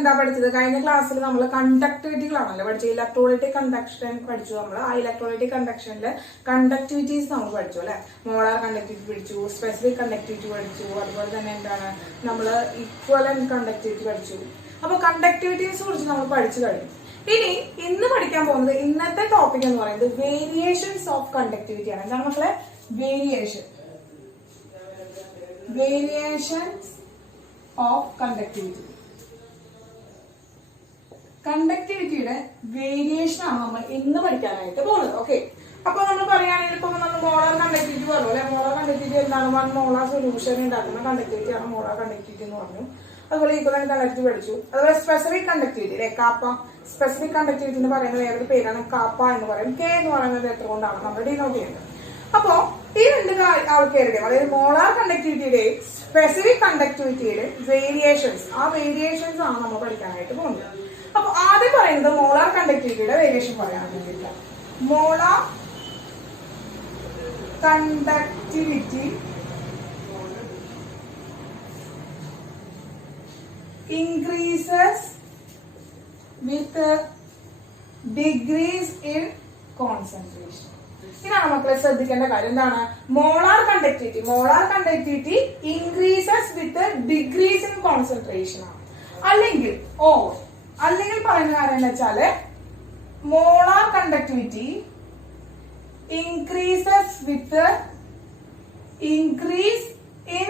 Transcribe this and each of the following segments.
എന്താ പഠിച്ചത്? കഴിഞ്ഞ ക്ലാസ്സിൽ നമ്മൾ കണ്ടക്ടിവിറ്റികളാണല്ലോ പഠിച്ചത്. ഇലക്ട്രോലൈറ്റിക് കണ്ടക്ഷൻ പഠിച്ചു നമ്മൾ. ആ ഇലക്ട്രോലൈറ്റിക് കണ്ടക്ഷനില് കണ്ടക്ടിവിറ്റീസ് നമ്മൾ പഠിച്ചു അല്ലെ. മോളാർ കണ്ടക്ടിവിറ്റി പഠിച്ചു, സ്പെസിഫിക് കണ്ടക്ടിവിറ്റി പഠിച്ചു, അതുപോലെ തന്നെ എന്താണ് നമ്മൾ ഇക്വലന്റ് കണ്ടക്ടിവിറ്റി പഠിച്ചു. അപ്പൊ കണ്ടക്ടിവിറ്റീസ് കുറിച്ച് നമ്മൾ പഠിച്ചു കഴിഞ്ഞു. ഇനി ഇന്ന് പഠിക്കാൻ പോകുന്നത്, ഇന്നത്തെ ടോപ്പിക് എന്ന് പറയുന്നത് വേരിയേഷൻസ് ഓഫ് കണ്ടക്ടിവിറ്റി ആണ്. എന്താണ് മക്കളെ? Variations of conductivity. കണ്ടക്ടിവിറ്റിയുടെ വേരിയേഷൻ ആണ് നമ്മൾ ഇന്ന് പഠിക്കാനായിട്ട് പോകുന്നത്. ഓക്കെ, അപ്പൊ നമ്മൾ പറയുകയാണെങ്കിൽ ഇപ്പൊ നമ്മൾ മോളാർ കണ്ടക്ടിവിറ്റി പറഞ്ഞു അല്ലെ. മോളാർ കണ്ടക്ടിവിറ്റി എന്താണ്? 1 മോളാർ സൊല്യൂഷൻ ഉണ്ടാക്കുന്ന കണ്ടക്ടിവിറ്റി ആണ് മോളാർ കണ്ടക്ടിവിറ്റി എന്ന് പറഞ്ഞു. അതുപോലെ ഈക്വലന്റ് കണ്ടക്ടിവിറ്റി പഠിച്ചു. അതുപോലെ സ്പെസിഫിക് കണ്ടക്ടിവിറ്റി അല്ലെ, കാപ്പ. സ്പെസിഫിക് കണ്ടക്ടിവിറ്റി എന്ന് പറയുന്നത് വേറൊരു പേരാണ് കാപ്പ എന്ന് പറയും. കെ എന്ന് പറയുന്നത് എത്ര കൊണ്ടാണ് നമ്മൾ ഡിനോട്ട് ചെയ്യുന്നത്. അപ്പോ ഈ രണ്ട് ആൾക്കാരുടെയും, അതായത് മോളാർ കണ്ടക്ടിവിറ്റിയുടെയും സ്പെസിഫിക് കണ്ടക്ടിവിറ്റിയുടെയും വേരിയേഷൻസ്, ആ വേരിയേഷൻസ് ആണ് നമ്മൾ പഠിക്കാനായിട്ട് പോകുന്നത്. അപ്പൊ ആദ്യം പറയുന്നത് മോളാർ കണ്ടക്ടിവിറ്റിയുടെ വേരിയേഷൻ പറയാൻ വേണ്ടിയില്ല. Molar conductivity increases with decrease in concentration. ഇതാണ് മക്കളെ ശ്രദ്ധിക്കേണ്ട കാര്യം. എന്താണ് molar conductivity? Molar conductivity increases with decrease in concentration ആണ്. അല്ലെങ്കിൽ പറയുന്ന കാര്യം എന്താ വെച്ചാല് molar conductivity increases with increase in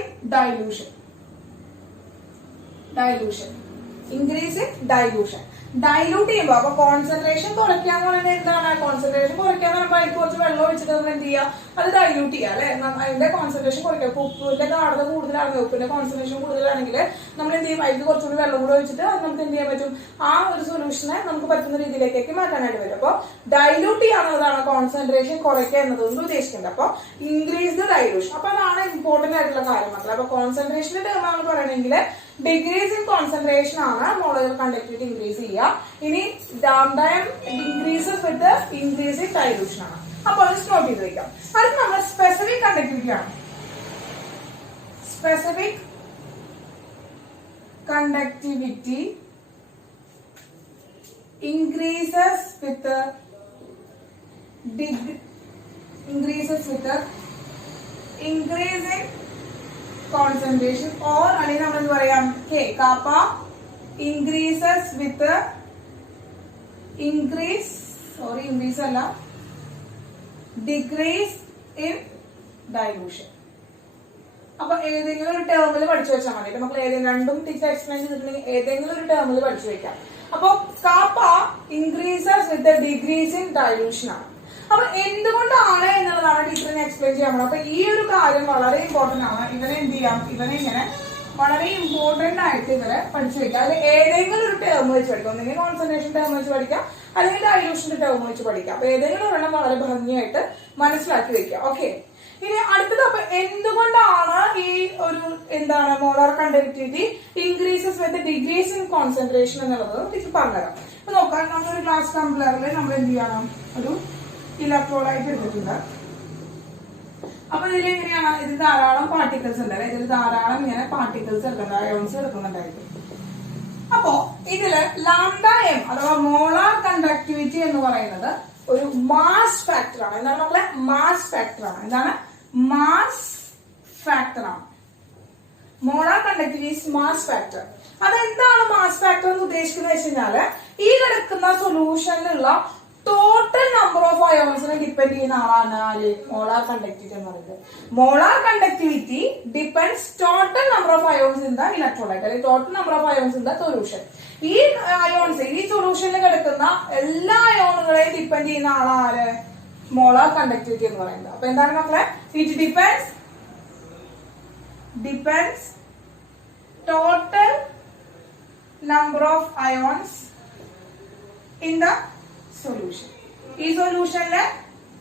increase in dilution. Dilute ചെയ്യുമ്പോ അപ്പൊ കോൺസെൻട്രേഷൻ കുറയ്ക്കാന്ന് പറയുന്നത് എന്താണ്? കോൺസെൻട്രേഷൻ കുറയ്ക്കാന്ന് പറയുമ്പോൾ അതിൽ കുറച്ച് വെള്ളം ഒഴിച്ചിട്ട് നമ്മൾ എന്ത് ചെയ്യുക? അത് ഡൈലൂട്ട് ചെയ്യുക അല്ലെ. അതിന്റെ കോൺസെൻട്രേഷൻ കുറയ്ക്കുക. ഇപ്പൊ ഉപ്പിന്റെ ഗാഢത കൂടുതലാണെങ്കിൽ, ഉപ്പിന്റെ കോൺസെൻട്രേഷൻ കൂടുതലാണെങ്കിൽ നമ്മൾ എന്ത് ചെയ്യും? അതിൽ കുറച്ചുകൂടി വെള്ളം കൂടെ ഒഴിച്ചിട്ട് അത് നമുക്ക് എന്ത് ചെയ്യാൻ പറ്റും? ആ ഒരു സൊല്യൂഷനെ നമുക്ക് പറ്റുന്ന രീതിയിലേക്കൊക്കെ മാറ്റാനായിട്ട് വരും. അപ്പൊ ഡൈലൂട്ട് ചെയ്യാവുന്നതാണ് കോൺസെൻട്രേഷൻ കുറയ്ക്കുക എന്നതുകൊണ്ട് ഉദ്ദേശിക്കുന്നത്. അപ്പൊ ഇൻക്രീസ് ദ ഡൈലൂഷൻ. അപ്പൊ അതാണ് ഇമ്പോർട്ടന്റ് ആയിട്ടുള്ള കാര്യം മക്കളെ. അപ്പൊ കോൺസെൻട്രേഷന്റെ ടേം ആണ് പറയണമെങ്കിൽ ഡിക്രീസ് ഇൻ കോൺസെൻട്രേഷൻ ആണ് മോളാർ കണ്ടക്ടിവിറ്റി ഇൻക്രീസ് ചെയ്യുക. ഇനി dime increases with increase in dilution ആണ്. അപ്പൊ അത് നോട്ട് ചെയ്ത് വെക്കാം. അടുത്ത നമ്മൾ സ്പെസിഫിക് കണ്ടക്ടിവിറ്റി ആണ്. Specific conductivity increases with increase in concentration, or അല്ലെങ്കിൽ നമ്മൾ എന്ത് പറയാം? KAAPA increases with decrease in dilution. അപ്പൊ ഏതെങ്കിലും ഒരു ടേമിൽ പഠിച്ചു വെച്ചാൽ മതി. നമ്മൾ രണ്ടും ടീച്ചർ എക്സ്പ്ലെയിൻ ചെയ്തിട്ടുണ്ടെങ്കിൽ ഏതെങ്കിലും ഒരു ടേമിൽ പഠിച്ചു വെക്കാം. അപ്പൊ KAAPA increases with decrease in dilution ആണ്. അപ്പൊ എന്തുകൊണ്ടാണ് എന്നുള്ളതാണ് ടീച്ചറിനെ എക്സ്പ്ലെയിൻ ചെയ്യാൻ പോകുന്നത്. അപ്പൊ ഈ ഒരു കാര്യം വളരെ ഇമ്പോർട്ടന്റ് ആണ്. ഇവരെ എന്ത് ചെയ്യാം? ഇവരെ ഇങ്ങനെ വളരെ ഇമ്പോർട്ടന്റ് ആയിട്ട് ഇവരെ പഠിച്ചു വെക്കാം. അല്ലെങ്കിൽ ഏതെങ്കിലും ഒരു ടേം വെച്ച് പഠിക്കാം. ഒന്നെങ്കിൽ കോൺസെൻട്രേഷൻ ടേം വെച്ച് പഠിക്കാം, അല്ലെങ്കിൽ ഡൈലൂഷന്റെ ടേം വെച്ച് പഠിക്കാം. അപ്പൊ ഏതെങ്കിലും ഒരെണ്ണം വളരെ ഭംഗിയായിട്ട് മനസ്സിലാക്കി വെക്കാം. ഓക്കെ, ഇനി അടുത്തത് അപ്പൊ എന്തുകൊണ്ടാണ് ഈ ഒരു എന്താണ് molar conductivity increases with decrease in concentration എന്നുള്ളത് ടീച്ചർ പറഞ്ഞുതരാം. അപ്പൊ നോക്കാം, നമ്മളൊരു ഗ്ലാസ് ടംബ്ലറിൽ നമ്മൾ എന്ത് ചെയ്യണം? ഒരു ഇലക്ട്രോലൈറ്റ് എടുത്തിട്ടുണ്ട്. അപ്പൊ ഇതിൽ എങ്ങനെയാണ്? ഇതിൽ ധാരാളം പാർട്ടിക്കിൾസ് ഉണ്ട്. ഇതിൽ ധാരാളം ഇങ്ങനെ പാർട്ടിക്കിൾസ് എടുക്കുന്നുണ്ട്, അയോൺസ് എടുക്കുന്നുണ്ടായിരിക്കും. അപ്പോ ഇതില് ലാംഡ എം അഥവാ മോളാർ കണ്ടക്ടിവിറ്റി എന്ന് പറയുന്നത് ഒരു മാസ് ഫാക്ടർ ആണ്. എന്താണ് മക്കളെ? മാസ് ഫാക്ടർ ആണ്. എന്താണ്? മാസ് ഫാക്ടർ ആണ്. Molar conductivity is mass factor. അതെന്താണ് മാസ് ഫാക്ടർ എന്ന് ഉദ്ദേശിക്കുന്നത് വെച്ച് കഴിഞ്ഞാല് ഈ കിടക്കുന്ന സൊല്യൂഷനിലുള്ള ടോട്ടൽ നമ്പർ ഓഫ് അയോൺസിനെ ഡിപ്പെൻഡ് ചെയ്യുന്ന ആളാണ് ആര്? മോളാർ കണ്ടക്ടിവിറ്റി എന്ന് പറയുന്നത്. Molar conductivity depends total number of ions in the electrolyte, അല്ലെങ്കിൽ total number of ions in the solution. ഈ അയോൺസ് ഈ സൊല്യൂഷനിൽ കിടക്കുന്ന എല്ലാ അയോണുകളെയും ഡിപ്പെൻഡ് ചെയ്യുന്ന ആളാണ് മോളാർ കണ്ടക്ടിവിറ്റി എന്ന് പറയുന്നത്. അപ്പൊ എന്താണ് മക്കളെ? It depends total number of ions in the solution. ഈ സൊല്യൂഷനിലെ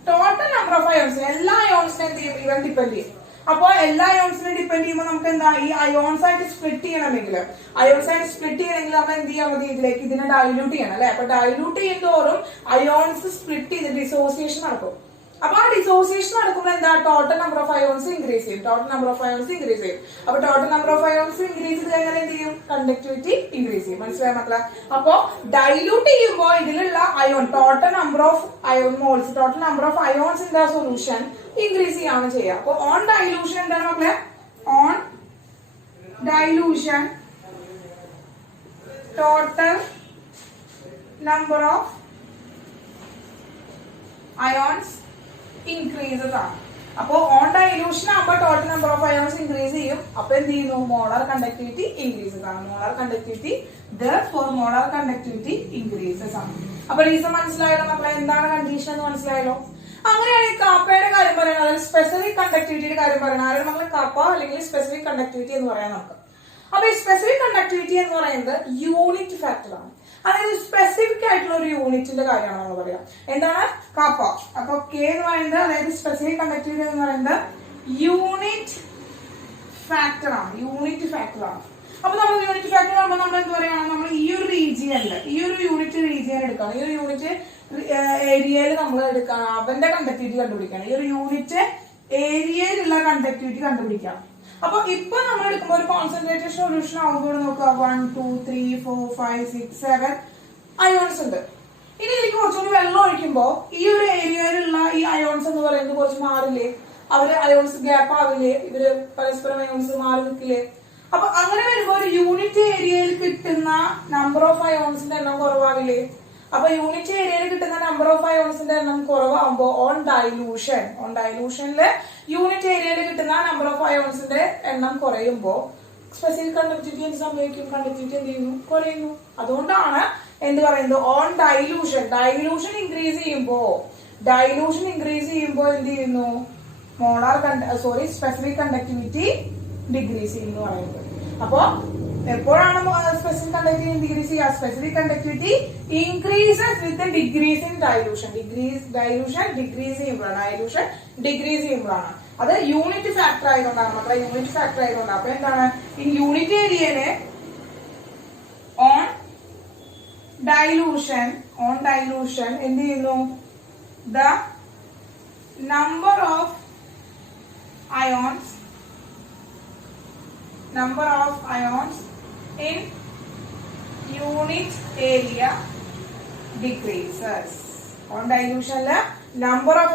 ടോട്ടൽ നമ്പർ ഓഫ് അയോൺസ്, എല്ലാ അയോൺസിനെ എന്ത് ചെയ്യും? ഇവൻ ഡിപ്പെൻഡ് ചെയ്യും. അപ്പൊ എല്ലാ അയോൺസിനെ ഡിപ്പെൻഡ് ചെയ്യുമ്പോൾ നമുക്ക് എന്താ? ഈ അയോൺസ് ആയിട്ട് സ്പ്ലിറ്റ് ചെയ്യണമെങ്കിൽ നമ്മൾ എന്ത് ചെയ്യാൻ മതി? ഇതിനെ ഡൈല്യൂട്ട് ചെയ്യണം അല്ലെ. അപ്പൊ ഡൈല്യൂട്ട് ചെയ്യുന്നതോറും അയോൺസ് സ്പ്ലിറ്റ് ചെയ്ത് ഡിസോസിയേഷൻ നടക്കും. അപ്പൊ ആ ഡിസോസിയേഷൻ നടക്കുമ്പോൾ എന്താ total number of ions increase ചെയ്യും. Total number of ions increase ചെയ്യും. അപ്പൊ total number of ions increase ചെയ്ത് കഴിഞ്ഞാൽ എന്ത് ചെയ്യും? കണ്ടക്ടിവിറ്റി ഇൻക്രീസ് ചെയ്യും. മനസ്സിലായ മക്കളെ? അപ്പോ ഡൈലൂട്ട് ചെയ്യുമ്പോൾ ഇതിലുള്ള ion total number of ion moles total number of ions in the solution increase ചെയ്യാണ് ചെയ്യുക. അപ്പൊ ഓൺ ഡൈലൂഷൻ എന്താണ് മക്കളെ? On dilution total number of ions increases ആണ്. അപ്പോ ഓൺ ഡൈലൂഷൻ ആകുമ്പോൾ total number of ions increase ചെയ്യും. അപ്പൊ എന്ത് ചെയ്യുന്നു? മോളാർ കണ്ടക്ടിവിറ്റി ഇൻക്രീസസ് ആണ്. Molar conductivity therefore molar conductivity increases ആണ്. അപ്പൊ റീസൺ മനസ്സിലായല്ലോ മക്കളെ? എന്താണ് കണ്ടീഷൻ എന്ന് മനസ്സിലായല്ലോ? അങ്ങനെയാണെങ്കിൽ കാപ്പയുടെ കാര്യം പറയണം, അതായത് സ്പെസിഫിക് കണ്ടക്ടിവിറ്റിയുടെ കാര്യം പറയണം. ആരും നമ്മൾ കാപ്പ അല്ലെങ്കിൽ സ്പെസിഫിക് കണ്ടക്ടിവിറ്റി എന്ന് പറയാൻ നമുക്ക്. അപ്പൊ ഈ സ്പെസിഫിക് കണ്ടക്ടിവിറ്റി എന്ന് പറയുന്നത് യൂണിറ്റ് ഫാക്ടർ ആണ്. അതായത് സ്പെസിഫിക് ആയിട്ടുള്ള ഒരു യൂണിറ്റിന്റെ കാര്യമാണ് നമ്മൾ പറയാം. എന്താണ്? കാപ്പ. അപ്പൊ കെ എന്ന് പറയുന്നത്, അതായത് സ്പെസിഫിക് കണ്ടക്ടിവിറ്റി എന്ന് പറയുന്നത് യൂണിറ്റ് ഫാക്ടർ ആണ്. യൂണിറ്റ് ഫാക്ടർ ആണ്. അപ്പൊ നമ്മൾ യൂണിറ്റ് ഫാക്ടർ ആകുമ്പോൾ നമ്മൾ എന്ത് പറയണം? നമ്മൾ ഈ ഒരു റീജിയനിൽ ഈ ഒരു യൂണിറ്റ് റീജിയൻ എടുക്കണം. ഈ ഒരു യൂണിറ്റ് ഏരിയയിൽ നമ്മൾ എടുക്കണം. അവന്റെ കണ്ടക്ടിവിറ്റി കണ്ടുപിടിക്കണം. ഈ ഒരു യൂണിറ്റ് ഏരിയയിലുള്ള കണ്ടക്ടിവിറ്റി കണ്ടുപിടിക്കണം. അപ്പൊ ഇപ്പൊ നമ്മൾ എടുക്കുമ്പോൾ ഒരു കോൺസെൻട്രേറ്റഡ് സൊല്യൂഷൻ ആകുമ്പോൾ നോക്കുക 1 2 3 4 5 6 7 അയോൺസ് ഉണ്ട്. ഇനി ഇതിലേക്ക് കുറച്ചുകൂടി വെള്ളം ഒഴിക്കുമ്പോൾ ഈ ഒരു ഏരിയയിലുള്ള ഈ അയോൺസ് എന്ന് പറയുന്നത് കുറച്ച് മാറില്ലേ? അവര് അയോൺസ് ഗ്യാപ്പ് ആവില്ലേ? ഇവര് പരസ്പരം അയോൺസ് മാറി നിൽക്കില്ലേ? അപ്പൊ അങ്ങനെ വരുമ്പോൾ ഒരു യൂണിറ്റ് ഏരിയയിൽ കിട്ടുന്ന നമ്പർ ഓഫ് അയോൺസിന്റെ എണ്ണം കുറവാകില്ലേ? അപ്പൊ യൂണിറ്റ് ഏരിയയിൽ കിട്ടുന്ന നമ്പർ ഓഫ് അയോൺസിന്റെ എണ്ണം കുറവാകുമ്പോൾ ഓൺ ഡൈലൂഷനില് യൂണിറ്റ് ഏരിയയിൽ കിട്ടുന്ന നമ്പർ ഓഫ് അയോൺസിന്റെ എണ്ണം കുറയുമ്പോൾ സ്പെസിഫിക് കണ്ടക്ടിവിറ്റി എന്ത് സംഭവിക്കും? കണ്ടക്ടിവിറ്റി എന്ത് ചെയ്യുന്നു? കുറയുന്നു. അതുകൊണ്ടാണ് എന്ത് പറയുന്നത്? ഓൺ ഡൈലൂഷൻ ഇൻക്രീസ് ചെയ്യുമ്പോൾ എന്ത് ചെയ്യുന്നു? സ്പെസിഫിക് കണ്ടക്ടിവിറ്റി ഡിക്രീസ് ചെയ്യുന്നു പറയുന്നത്. അപ്പോ എപ്പോഴാണ് സ്പെസിഫിക് കണ്ടക്ടിവിറ്റി ഡിക്രീസ് ചെയ്യുക? Specific conductivity increases with decrease in dilution. Dilution decrease ചെയ്യുമ്പോഴാണ്. അത് യൂണിറ്റ് ഫാക്ടർ ആയതുകൊണ്ടാണ് മക്കളെ. യൂണിറ്റ് ഫാക്ടർ ആയതുകൊണ്ടാണ്. അപ്പൊ എന്താണ്? ഇൻ യൂണിറ്റ് ഏരിയയില് ഓൺ ഡൈലൂഷൻ എന്ത് ചെയ്യുന്നു? The number of ions in unit area decreases. On dilution number of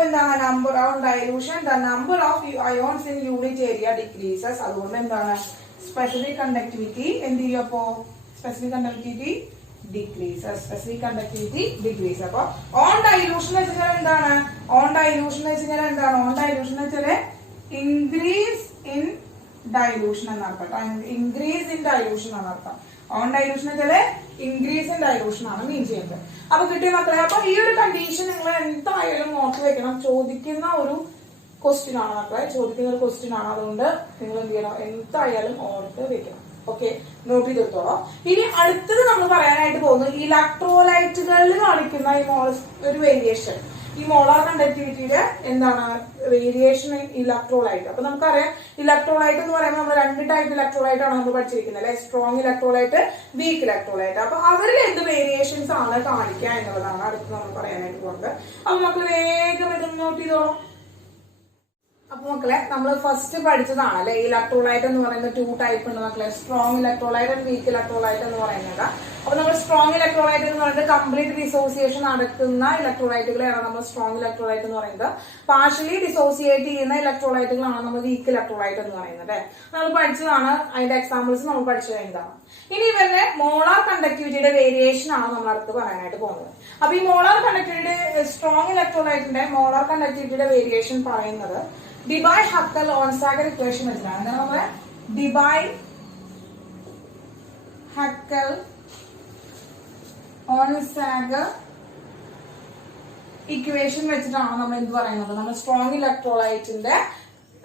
dilution the number of ions in unit area decreases. അതുകൊണ്ട് എന്താണ്? സ്പെസിഫിക് കണ്ടക്ടിവിറ്റി എന്ത് ചെയ്യും? അപ്പോ സ്പെസിഫിക് കണ്ടക്ടിവിറ്റി ഡിക്രീസസ്. അപ്പൊ ഓൺ ഡൈലൂഷൻ എന്ന് വെച്ചാൽ എന്താണ്? ഓൺ ഡൈലൂഷൻ എന്ന് വെച്ചാൽ ഇൻക്രീസ് ഇൻ ഡൈലൂഷൻ എന്നർത്ഥം. ഇൻക്രീസ് ഇൻ ഡൈലൂഷൻ എന്നർത്ഥം. ഓൺ ഡൈലൂഷൻ വെച്ചാല് ഇൻക്രീസ് ഇൻ ഡൈലൂഷൻ ആണ് മീൻ ചെയ്യുന്നത്. അപ്പൊ കിട്ടിയ മക്കളെ, അപ്പൊ ഈ ഒരു കണ്ടീഷൻ നിങ്ങൾ എന്തായാലും നോക്കി വെക്കണം. ചോദിക്കുന്ന ഒരു ക്വസ്റ്റ്യൻ ആണ് മക്കളെ. അതുകൊണ്ട് നിങ്ങൾ എന്ത് ചെയ്യണം? എന്തായാലും ഓർത്ത് വെക്കണം. ഓക്കെ, നോട്ട് ചെയ്തെടുത്തോളാം. ഇനി അടുത്തത് നമ്മൾ പറയാനായിട്ട് പോകുന്നത് ഇലക്ട്രോലൈറ്റുകളിൽ കാണിക്കുന്ന ഈ ഒരു വേരിയേഷൻ. ഈ മോളാർ കണ്ടക്ടിവിറ്റിയുടെ എന്താണ്? Variation in electrolyte. അപ്പൊ നമുക്കറിയാം ഇലക്ട്രോലൈറ്റ് എന്ന് പറയുമ്പോൾ നമ്മൾ 2 ടൈപ്പ് ഇലക്ട്രോലൈറ്റ് ആണ് നമ്മൾ പഠിച്ചിരിക്കുന്നത് അല്ലെ? Strong electrolyte, week electrolyte. അപ്പൊ അവരിൽ എന്ത് വേരിയേഷൻസ് ആണ് കാണിക്കുക എന്നുള്ളതാണ് അടുത്ത് നമ്മൾ പറയാനായിട്ട് പോകുന്നത്. അപ്പൊ മക്കള് വേഗം ഇത് നോട്ട് ചെയ്തോളാം. അപ്പൊ മക്കളെ, നമ്മൾ ഫസ്റ്റ് പഠിച്ചതാണ് അല്ലെ? ഇലക്ട്രോലൈറ്റ് എന്ന് പറയുന്നത് 2 ടൈപ്പ് ഉണ്ട് മക്കളെ. Strong electrolyte and week electrolyte എന്ന് പറയുന്നത്. അപ്പൊ നമ്മൾ സ്ട്രോങ് ഇലക്ട്രോലൈറ്റ് എന്ന് പറയുന്നത് കംപ്ലീറ്റ് ഡിസോസിയേഷൻ നടക്കുന്ന ഇലക്ട്രോലൈറ്റുകളെയാണ് നമ്മൾ സ്ട്രോങ് ഇലക്ട്രോലൈറ്റ് എന്ന് പറയുന്നത്. പാർഷ്യലി ഡിസോസിയേറ്റ് ചെയ്യുന്ന ഇലക്ട്രോലൈറ്റുകളാണ് നമ്മൾ വീക്ക് ഇലക്ട്രോലൈറ്റ് എന്ന് പറയുന്നത് അല്ലെ? നമ്മൾ പഠിച്ചതാണ്. അതിന്റെ എക്സാമ്പിൾസ് നമ്മൾ പഠിച്ചു കഴിഞ്ഞതാണ്. ഇനി ഇവരുടെ മോളാർ കണ്ടക്ടിവിറ്റിയുടെ വേരിയേഷൻ ആണ് നമ്മൾ അടുത്ത് പറയാനായിട്ട് പോകുന്നത്. അപ്പൊ ഈ മോളാർ കണ്ടക്ടിവിറ്റിയുടെ സ്ട്രോങ് ഇലക്ട്രോലൈറ്റിന്റെ മോളാർ കണ്ടക്ടിവിറ്റിയുടെ വേരിയേഷൻ പറയുന്നത് ഡിബൈ-ഹക്കൽ ഓൺസാഗർ ഇക്വേഷൻ വെച്ചിട്ടാണ്. എന്താണ് നമ്മളെ? ഡിബൈ-ഹക്കൽ ഓൺസാഗർ ഇക്വേഷൻ വെച്ചിട്ടാണ് നമ്മൾ എന്ത് പറയുന്നത്? നമ്മൾ സ്ട്രോങ് ഇലക്ട്രോലൈറ്റിന്റെ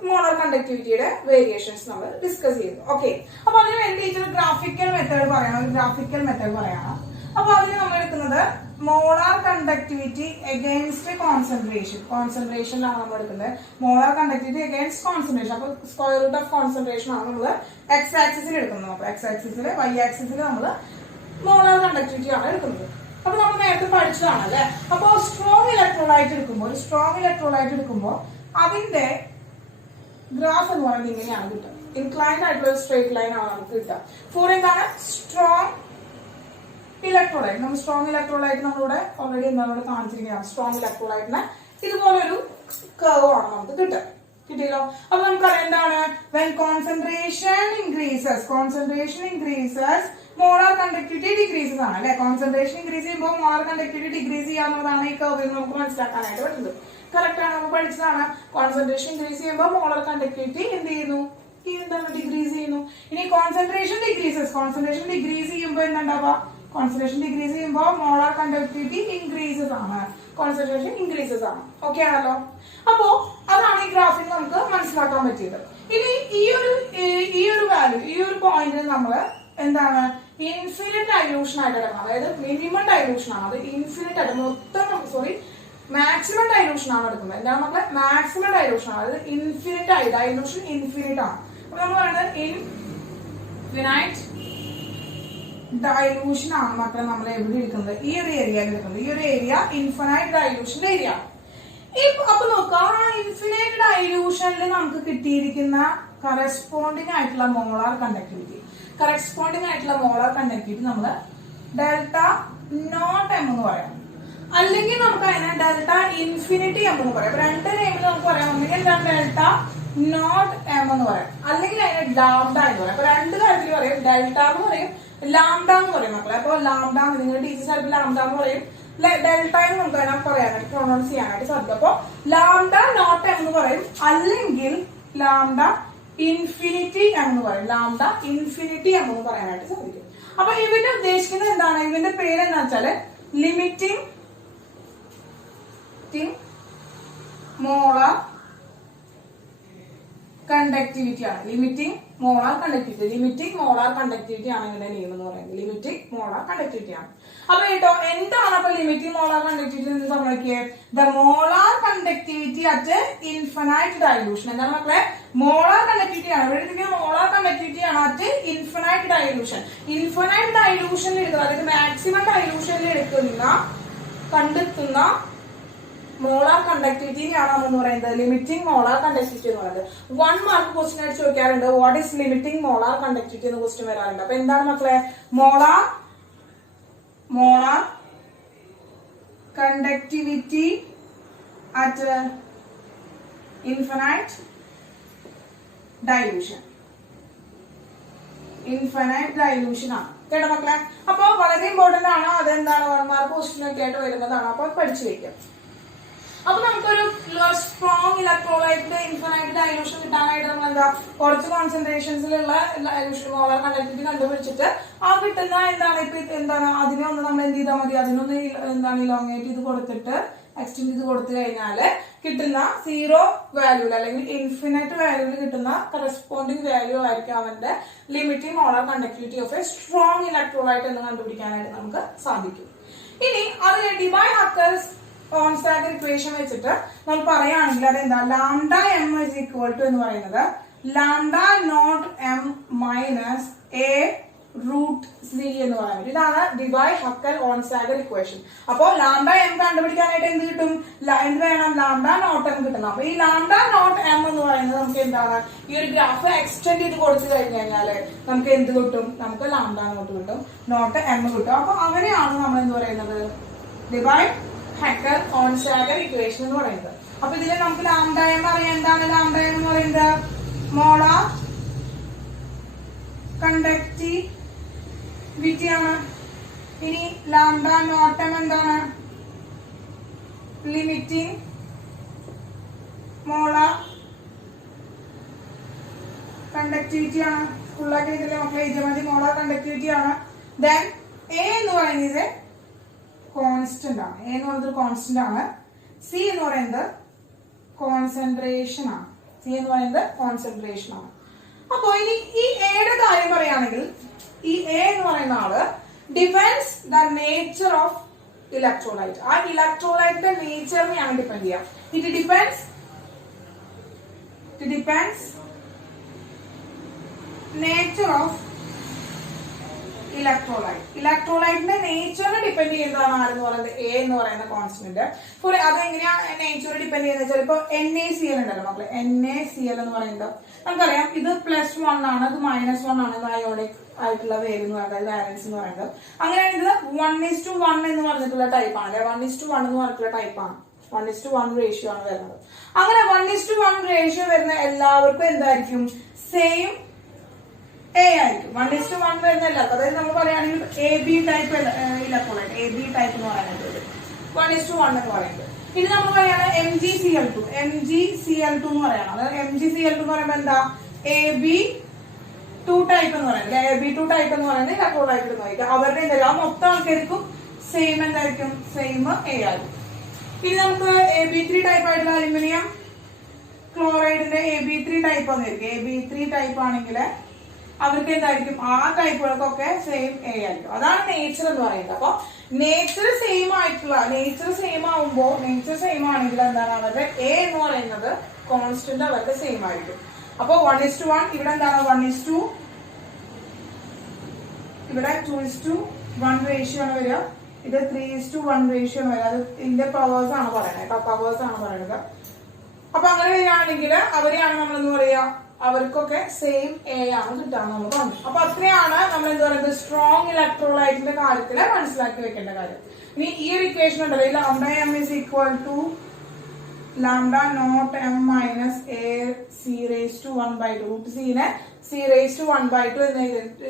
മോളാർ കണ്ടക്ടിവിറ്റിയുടെ വേരിയേഷൻസ് നമ്മൾ ഡിസ്കസ് ചെയ്തു. ഓക്കെ, അപ്പൊ അതിന് വേണ്ടി ഒരു ഗ്രാഫിക്കൽ മെത്തേഡ് പറയണം. അപ്പൊ അതിന് നമ്മൾ എടുക്കുന്നത് മോളാർ കണ്ടക്ടിവിറ്റി അഗെയിൻസ്റ്റ് കോൺസെൻട്രേഷനിലാണ് നമ്മൾ എടുക്കുന്നത്. Molar conductivity against concentration. അപ്പൊ സ്ക്വയർ റൂട്ട് ഓഫ് കോൺസെൻട്രേഷൻ ആണ് നമ്മൾ എക്സ് ആക്സിസിൽ എടുക്കുന്നത്. അപ്പൊ എക്സ് ആക്സിസിൽ, വൈ ആക്സിസിൽ നമ്മൾ മോളാർ കണ്ടക്ടിവിറ്റി ആണ് എടുക്കുന്നത്. അപ്പൊ നമ്മൾ നേരത്തെ പഠിച്ചതാണ് അല്ലെ. അപ്പൊ സ്ട്രോങ് ഇലക്ട്രോലൈറ്റ് എടുക്കുമ്പോൾ അതിന്റെ ഗ്രാഫ് എന്ന് പറയുന്നത് ഇങ്ങനെയാണ് കിട്ടുക. ഇൻക്ലൈൻഡ് ആയിട്ടുള്ള ഒരു സ്ട്രേറ്റ് ലൈൻ ആണ് നമുക്ക് കിട്ടുക. ഫോർ എന്താണ് സ്ട്രോങ് ഇലക്ട്രോലൈറ്റ്. നമ്മൾ സ്ട്രോങ് ഇലക്ട്രോലൈറ്റ് നമ്മളിവിടെ ഓൾറെഡി എന്താണ് ഇവിടെ കാണിച്ചിരിക്കുകയാണ്. സ്ട്രോങ് ഇലക്ട്രോലൈറ്റിന് ഇതുപോലൊരു കർവ് ആണ് നമുക്ക് കിട്ടുക. കിട്ടിയല്ലോ. അപ്പൊ നമുക്കറിയാം എന്താണ് when concentration increases molar conductivity decreases ആണ് അല്ലെ. കോൺസെൻട്രേഷൻ ഇൻക്രീസ് ചെയ്യുമ്പോൾ മോളാർ കണ്ടക്ടിവിറ്റി ഡിക്രീസ് ചെയ്യാന്നുള്ളതാണ് ഈ കർവിൽ നമുക്ക് മനസ്സിലാക്കാനായിട്ട് പറ്റുന്നത്. കറക്റ്റ് ആണ്, നമ്മൾ പഠിച്ചതാണ്. കോൺസെൻട്രേഷൻ ഇൻക്രീസ് ചെയ്യുമ്പോൾ മോളാർ കണ്ടക്ടിവിറ്റി എന്ത് ചെയ്യുന്നു, എന്താണ് ഡിക്രീസ് ചെയ്യുന്നു. ഇനി കോൺസെൻട്രേഷൻ ഡിക്രീസ് ചെയ്യുമ്പോൾ എന്തുണ്ടാവുക, കോൺസെൻട്രേഷൻ ഡിക്രീസ് ചെയ്യുമ്പോൾ മോളാർ കണ്ടക്ടിവിറ്റി ഇൻക്രീസസ് ആണ്, കോൺസെൻട്രേഷൻ ഇൻക്രീസസ് ആണ്. ഓക്കെ ആണല്ലോ. അപ്പോ അതാണ് ഈ ഗ്രാഫിൽ നമുക്ക് മനസ്സിലാക്കാൻ പറ്റിയത്. ഇനി ഈ ഒരു വാല്യൂ, ഈ ഒരു പോയിന്റിൽ നമ്മൾ എന്താണ് ഇൻഫിനിറ്റ് ഡൈലൂഷൻ ആയിട്ട് എടുക്കണം. അതായത് മിനിമം ഡൈലൂഷൻ ആണ്, അത് ഇൻഫിനിറ്റ് ആയിട്ട് മാക്സിമം ഡൈലൂഷൻ ആണ് എടുക്കുന്നത്. എന്താണ് മക്കളെ, മാക്സിമം ഡൈലൂഷൻ ആണ്, അതായത് ഇൻഫിനിറ്റ് ആയി, ഡൈലൂഷൻ ഇൻഫിനിറ്റ് ആണ്. അപ്പൊ നമ്മൾ പറയുന്നത് ഇൻഫിനൈറ്റ് ഡൈലൂഷൻ ആണ് മക്കളെ നമ്മൾ എവിടെ എടുക്കുന്നത്, ഈ ഒരു ഏരിയയിൽ എടുക്കുന്നത്. ഈ ഒരു ഏരിയ ഇൻഫിനൈറ്റ് ഡൈലൂഷന്റെ ഏരിയ. അപ്പൊ നോക്കാം, ആ ഇൻഫിനൈറ്റ് ഡൈലൂഷനിൽ നമുക്ക് കിട്ടിയിരിക്കുന്ന കറസ്പോണ്ടിങ് ആയിട്ടുള്ള മോളാർ കണ്ടക്ടിവിറ്റി നമ്മൾ ഡെൽറ്റ നോട്ട് എം എന്ന് പറയാം, അല്ലെങ്കിൽ നമുക്ക് അതിനെ ഡെൽറ്റ ഇൻഫിനിറ്റി എം എന്ന് പറയാം. രണ്ട് നെയിമിൽ നമുക്ക് പറയാം. ഒന്നുകിൽ എന്താണ് ഡെൽറ്റ നോട്ട് എം എന്ന് പറയാം, അല്ലെങ്കിൽ അതിനെ ലാംഡ എന്ന് പറയാം. അപ്പൊ രണ്ട് കാര്യത്തിൽ പറയും, ഡെൽറ്റ എന്ന് പറയും, ലാംഡ എന്ന് പറയും മക്കളെ. അപ്പൊ ലാംഡ നിങ്ങളുടെ ടീച്ചേഴ്സ് ആയിട്ട് ലാംഡ എന്ന് പറയും, ഡെൽറ്റ എന്ന് നമുക്ക് അതിനെ പറയാനായിട്ട് പ്രൊണൗൺസ് ചെയ്യാനായിട്ട് സാധിക്കും. അപ്പൊ ലാംഡ നോട്ട് എം എന്ന് പറയും, അല്ലെങ്കിൽ ലാംഡ ഇൻഫിനിറ്റി എന്ന് പറയും, ലാംഡ ഇൻഫിനിറ്റി എന്ന് പറയാനായിട്ട് സാധിക്കും. അപ്പൊ ഇവന്റെ ഉദ്ദേശിക്കുന്നത് എന്താണ്, ഇവന്റെ പേര് എന്താ വെച്ചാല് ലിമിറ്റിംഗ് മോളാർ കണ്ടക്ടിവിറ്റി ആണ്. ലിമിറ്റിംഗ് മോളാർ കണ്ടക്ടിവിറ്റി ആണ് ഇതിന്റെ നെയിം എന്ന് പറയുന്നത്. ലിമിറ്റിംഗ് മോളാർ കണ്ടക്ടിവിറ്റി ആണ്. അപ്പൊ കേട്ടോ, എന്താണ് അപ്പൊ ലിമിറ്റിംഗ് മോളാർ കണ്ടക്ടിവിറ്റി എന്ന് പറഞ്ഞാൽ the molar conductivity at infinite dilution. എന്താണ് മക്കളെ, മോളാർ കണ്ടക്ടിവിറ്റി ആണ്. ഇവിടെ മോളാർ കണ്ടക്ടിവിറ്റി ആണ് അറ്റ് ഇൻഫിനൈറ്റ് ഡൈലൂഷൻ. ഇൻഫിനൈറ്റ് ഡൈലൂഷനിൽ എടുക്കുക, അതായത് മാക്സിമം ഡൈലൂഷനിൽ കണ്ടെത്തുന്ന മോളാർ കണ്ടക്ടിവിറ്റിയാണ് എന്ന് പറയുന്നത് ലിമിറ്റിംഗ് മോളാർ കണ്ടക്ടിവിറ്റി എന്ന് പറയുന്നത്. 1 മാർക്ക് ക്വസ്റ്റ്യൻ ആയിട്ട് ചോദിക്കാറുണ്ട്, what is limiting molar conductivity എന്ന് ക്വസ്റ്റ്യൻ വരാറുണ്ട്. അപ്പൊ എന്താണ് മക്കളെ, molar conductivity at infinite dilution ആണ് കേട്ടോ മക്കളെ. അപ്പൊ വളരെ ഇമ്പോർട്ടന്റ് ആണ്, അതെന്താണ് 1 മാർക്ക് ക്വസ്റ്റ്യൻ ഒക്കെ ആയിട്ട് വരുന്നതാണ്. അപ്പൊ പഠിച്ചു വെക്കാം. അപ്പൊ നമുക്കൊരു സ്ട്രോങ് ഇലക്ട്രോലൈറ്റിന്റെ ഇൻഫിനൈറ്റ് ഡൈലൂഷൻ കിട്ടാനായിട്ട് നമ്മൾ എന്താ, കുറച്ച് കോൺസെൻട്രേഷൻസിലുള്ള മോളാർ കണ്ടക്ടിവിറ്റി കണ്ടുപിടിച്ചിട്ട് ആ കിട്ടുന്ന എന്താണ് അതിനെ ഒന്ന് നമ്മൾ എന്ത് ചെയ്താൽ മതി, അതിനൊന്ന് എന്താണ് ഇലോങ്ങേറ്റ് ചെയ്ത് കൊടുത്തിട്ട് എക്സ്റ്റെൻഡ് ചെയ്ത് കൊടുത്തു കഴിഞ്ഞാല് കിട്ടുന്ന 0 വാല്യൂല് അല്ലെങ്കിൽ ഇൻഫിനിറ്റ് വാല്യൂല് കിട്ടുന്ന കറസ്പോണ്ടിങ് വാല്യൂ ആയിരിക്കും അവന്റെ limiting molar conductivity of A strong electrolyte എന്ന് കണ്ടുപിടിക്കാനായിട്ട് നമുക്ക് സാധിക്കും. ഇനി അത് ഡിബൈ ഹക്കൽസ് കോൺസ്റ്റാന്റ് ഇക്വേഷൻ വെച്ചിട്ട് നമ്മൾ പറയുകയാണെങ്കിൽ അതെന്താ, lambda M is equal to എന്ന് പറയുന്നത് lambda nought M minus A root C എന്ന് പറയുന്നത്. ഇതാണ് ഡിബൈ ഹക്കൽ കോൺസ്റ്റാന്റ് ഇക്വേഷൻ. അപ്പോ ലാംഡ എം കണ്ടുപിടിക്കാനായിട്ട് എന്ത് കിട്ടും, എന്ത് വേണം, ലാംഡ നോട്ട് എം കിട്ടണം. അപ്പൊ ഈ ലാംഡ നോട്ട് എം എന്ന് പറയുന്നത് നമുക്ക് എന്താണ്, ഈ ഒരു ഗ്രാഫ് എക്സ്റ്റെൻഡ് ചെയ്ത് കൊടുത്തു കഴിഞ്ഞാല് നമുക്ക് എന്ത് കിട്ടും, നമുക്ക് ലാംഡ നോട്ട് കിട്ടും, നോട്ട് എം കിട്ടും. അപ്പൊ അങ്ങനെയാണ് നമ്മൾ എന്ത് പറയുന്നത്, ഡിബൈ ഹക്കൽ കോൺസ്റ്റാന്റ് ഇക്വേഷൻ എന്ന് പറയുന്നത്. അപ്പൊ ഇതിൽ നമുക്ക് ലാംഡ എം അറിയാം. എന്താണ് ലാംഡ എം എന്ന് പറയുന്നത്, മോളാർ കണ്ടക്ടിവിറ്റി ആണ്. ഇനി ലാംഡ നോട്ട് എം എന്താണ്, ലിമിറ്റിംഗ് മോളാർ കണ്ടക്ടിവിറ്റി ആണ്. ഫുള്ളായിട്ട് ഇതിൽ നമുക്ക് എഴുതിയാൽ മതി, മോളാർ കണ്ടക്ടിവിറ്റി ആണ്. ദെൻ എ എന്ന് പറയുന്നത് കോൺസ്റ്റന്റ് ആണ്, എ എന്ന് പറയുന്നത് കോൺസ്റ്റന്റ് ആണ്. സി എന്ന് പറയുന്നത് കോൺസെൻട്രേഷൻ ആണ്, അപ്പൊ ഇനി ഈ എയുടെ കാര്യം പറയുകയാണെങ്കിൽ ഈ എ എന്ന് പറയുന്ന ആള് depends the nature of electrolyte. ആ ഇലക്ട്രോലൈറ്റിന്റെ നേച്ചറിനെയാണ് ഡിപെൻഡ് ചെയ്യുക. ഇറ്റ് ഡിപെൻഡ്സ് നേച്ചർ ഓഫ് ഇലക്ട്രോലൈറ്റിന്റെ നേച്ചറിനെ ഡിപ്പെൻഡ് ചെയ്യുന്നതാണ് ആരെന്ന് പറയുന്നത് എ എന്ന് പറയുന്ന കോൺസ്റ്റന്റ്. അതെങ്ങനെയാ നേച്ചർ ഡിപ്പെൻഡ് ചെയ്യുന്നത്? ചിലപ്പോ NaCl ഉണ്ടല്ലോ മക്കളെ, NaCl എന്ന് പറയുന്നത് നമുക്കറിയാം ഇത് +1 ആണ്, ഇത് -1 ആണ്. അയോണിക് ആയിട്ടുള്ള വേവ് എന്ന് പറയുന്നത്, വാലൻസ് എന്ന് പറയുന്നത്. അങ്ങനെയാണെങ്കിൽ ഇത് 1:1 എന്ന് പറഞ്ഞിട്ടുള്ള ടൈപ്പാണ് അല്ലെ, 1:1 എന്ന് പറഞ്ഞിട്ടുള്ള ടൈപ്പാണ്. 1:1 റേഷ്യോ ആണ് വരുന്നത്. അങ്ങനെ 1:1 റേഷ്യോ വരുന്ന എല്ലാവർക്കും എന്തായിരിക്കും? സെയിം എ ആയിരിക്കും. 1:1 വരുന്ന എല്ലാവർക്കും, അതായത് നമ്മൾ പറയുകയാണെങ്കിൽ AB type electrolyte, AB type എന്ന് പറയുന്നത് 1:1 എന്ന് പറയുന്നത്. ഇനി നമ്മൾ പറയുകയാണ് MgCl2 എന്ന് പറയണം. അതായത് MgCl2 എന്ന് പറയുമ്പോൾ എന്താ? AB2 ടൈപ്പ് എന്ന് പറയുന്നത്. AB2 ടൈപ്പ് എന്ന് പറയുന്നത് ഇലക്ട്രോലൈറ്റ് നോക്കാം. അവരുടെ എന്താ മൊത്തം ആൾക്കാർക്കും സെയിം എന്തായിരിക്കും? സെയിം എ ആയിരിക്കും. ഇനി നമുക്ക് AB3 ടൈപ്പ് ആയിട്ടുള്ള അലുമിനിയം ക്ലോറൈഡിന്റെ AB3 ടൈപ്പ് വന്നിരിക്കും. AB3 ടൈപ്പ് ആണെങ്കിൽ അവർക്ക് എന്തായിരിക്കും? ആ ടൈപ്പുകൾക്കൊക്കെ സെയിം എ ആയിരിക്കും. അതാണ് നേച്ചർ എന്ന് പറയുന്നത്. അപ്പൊ നേച്ചർ സെയിം ആണെങ്കിൽ എന്താണ് അവരുടെ എ എന്ന് പറയുന്നത് കോൺസ്റ്റന്റ് അവർക്ക് സെയിം ആയിരിക്കും. അപ്പൊ 1:1 ഇവിടെ എന്താണ്? 1:2, ഇവിടെ 2:1 റേഷ്യോ ആണ് വരിക. ഇത് 3:1 റേഷ്യോ ആണ് വരിക. അത് ഇതിന്റെ പവേഴ്സ് ആണ് പറയുന്നത്. അപ്പൊ അങ്ങനെ വരികയാണെങ്കിൽ അവരെയാണ് നമ്മൾ എന്ന് പറയാ, അവർക്കൊക്കെ സെയിം എ ആണ് കിട്ടാന്ന് നമ്മൾ പറഞ്ഞു. അപ്പൊ അത്രയാണ് നമ്മൾ എന്താ പറയുന്നത് സ്ട്രോങ് ഇലക്ട്രോലൈറ്റിന്റെ കാര്യത്തിൽ മനസ്സിലാക്കി വെക്കേണ്ട കാര്യം. ഇനി ഈ ഒരു ഇക്വേഷൻ ഉണ്ടല്ലോ, ഈ λm = λ0m - AC⁻². നെ C⁻² എന്ന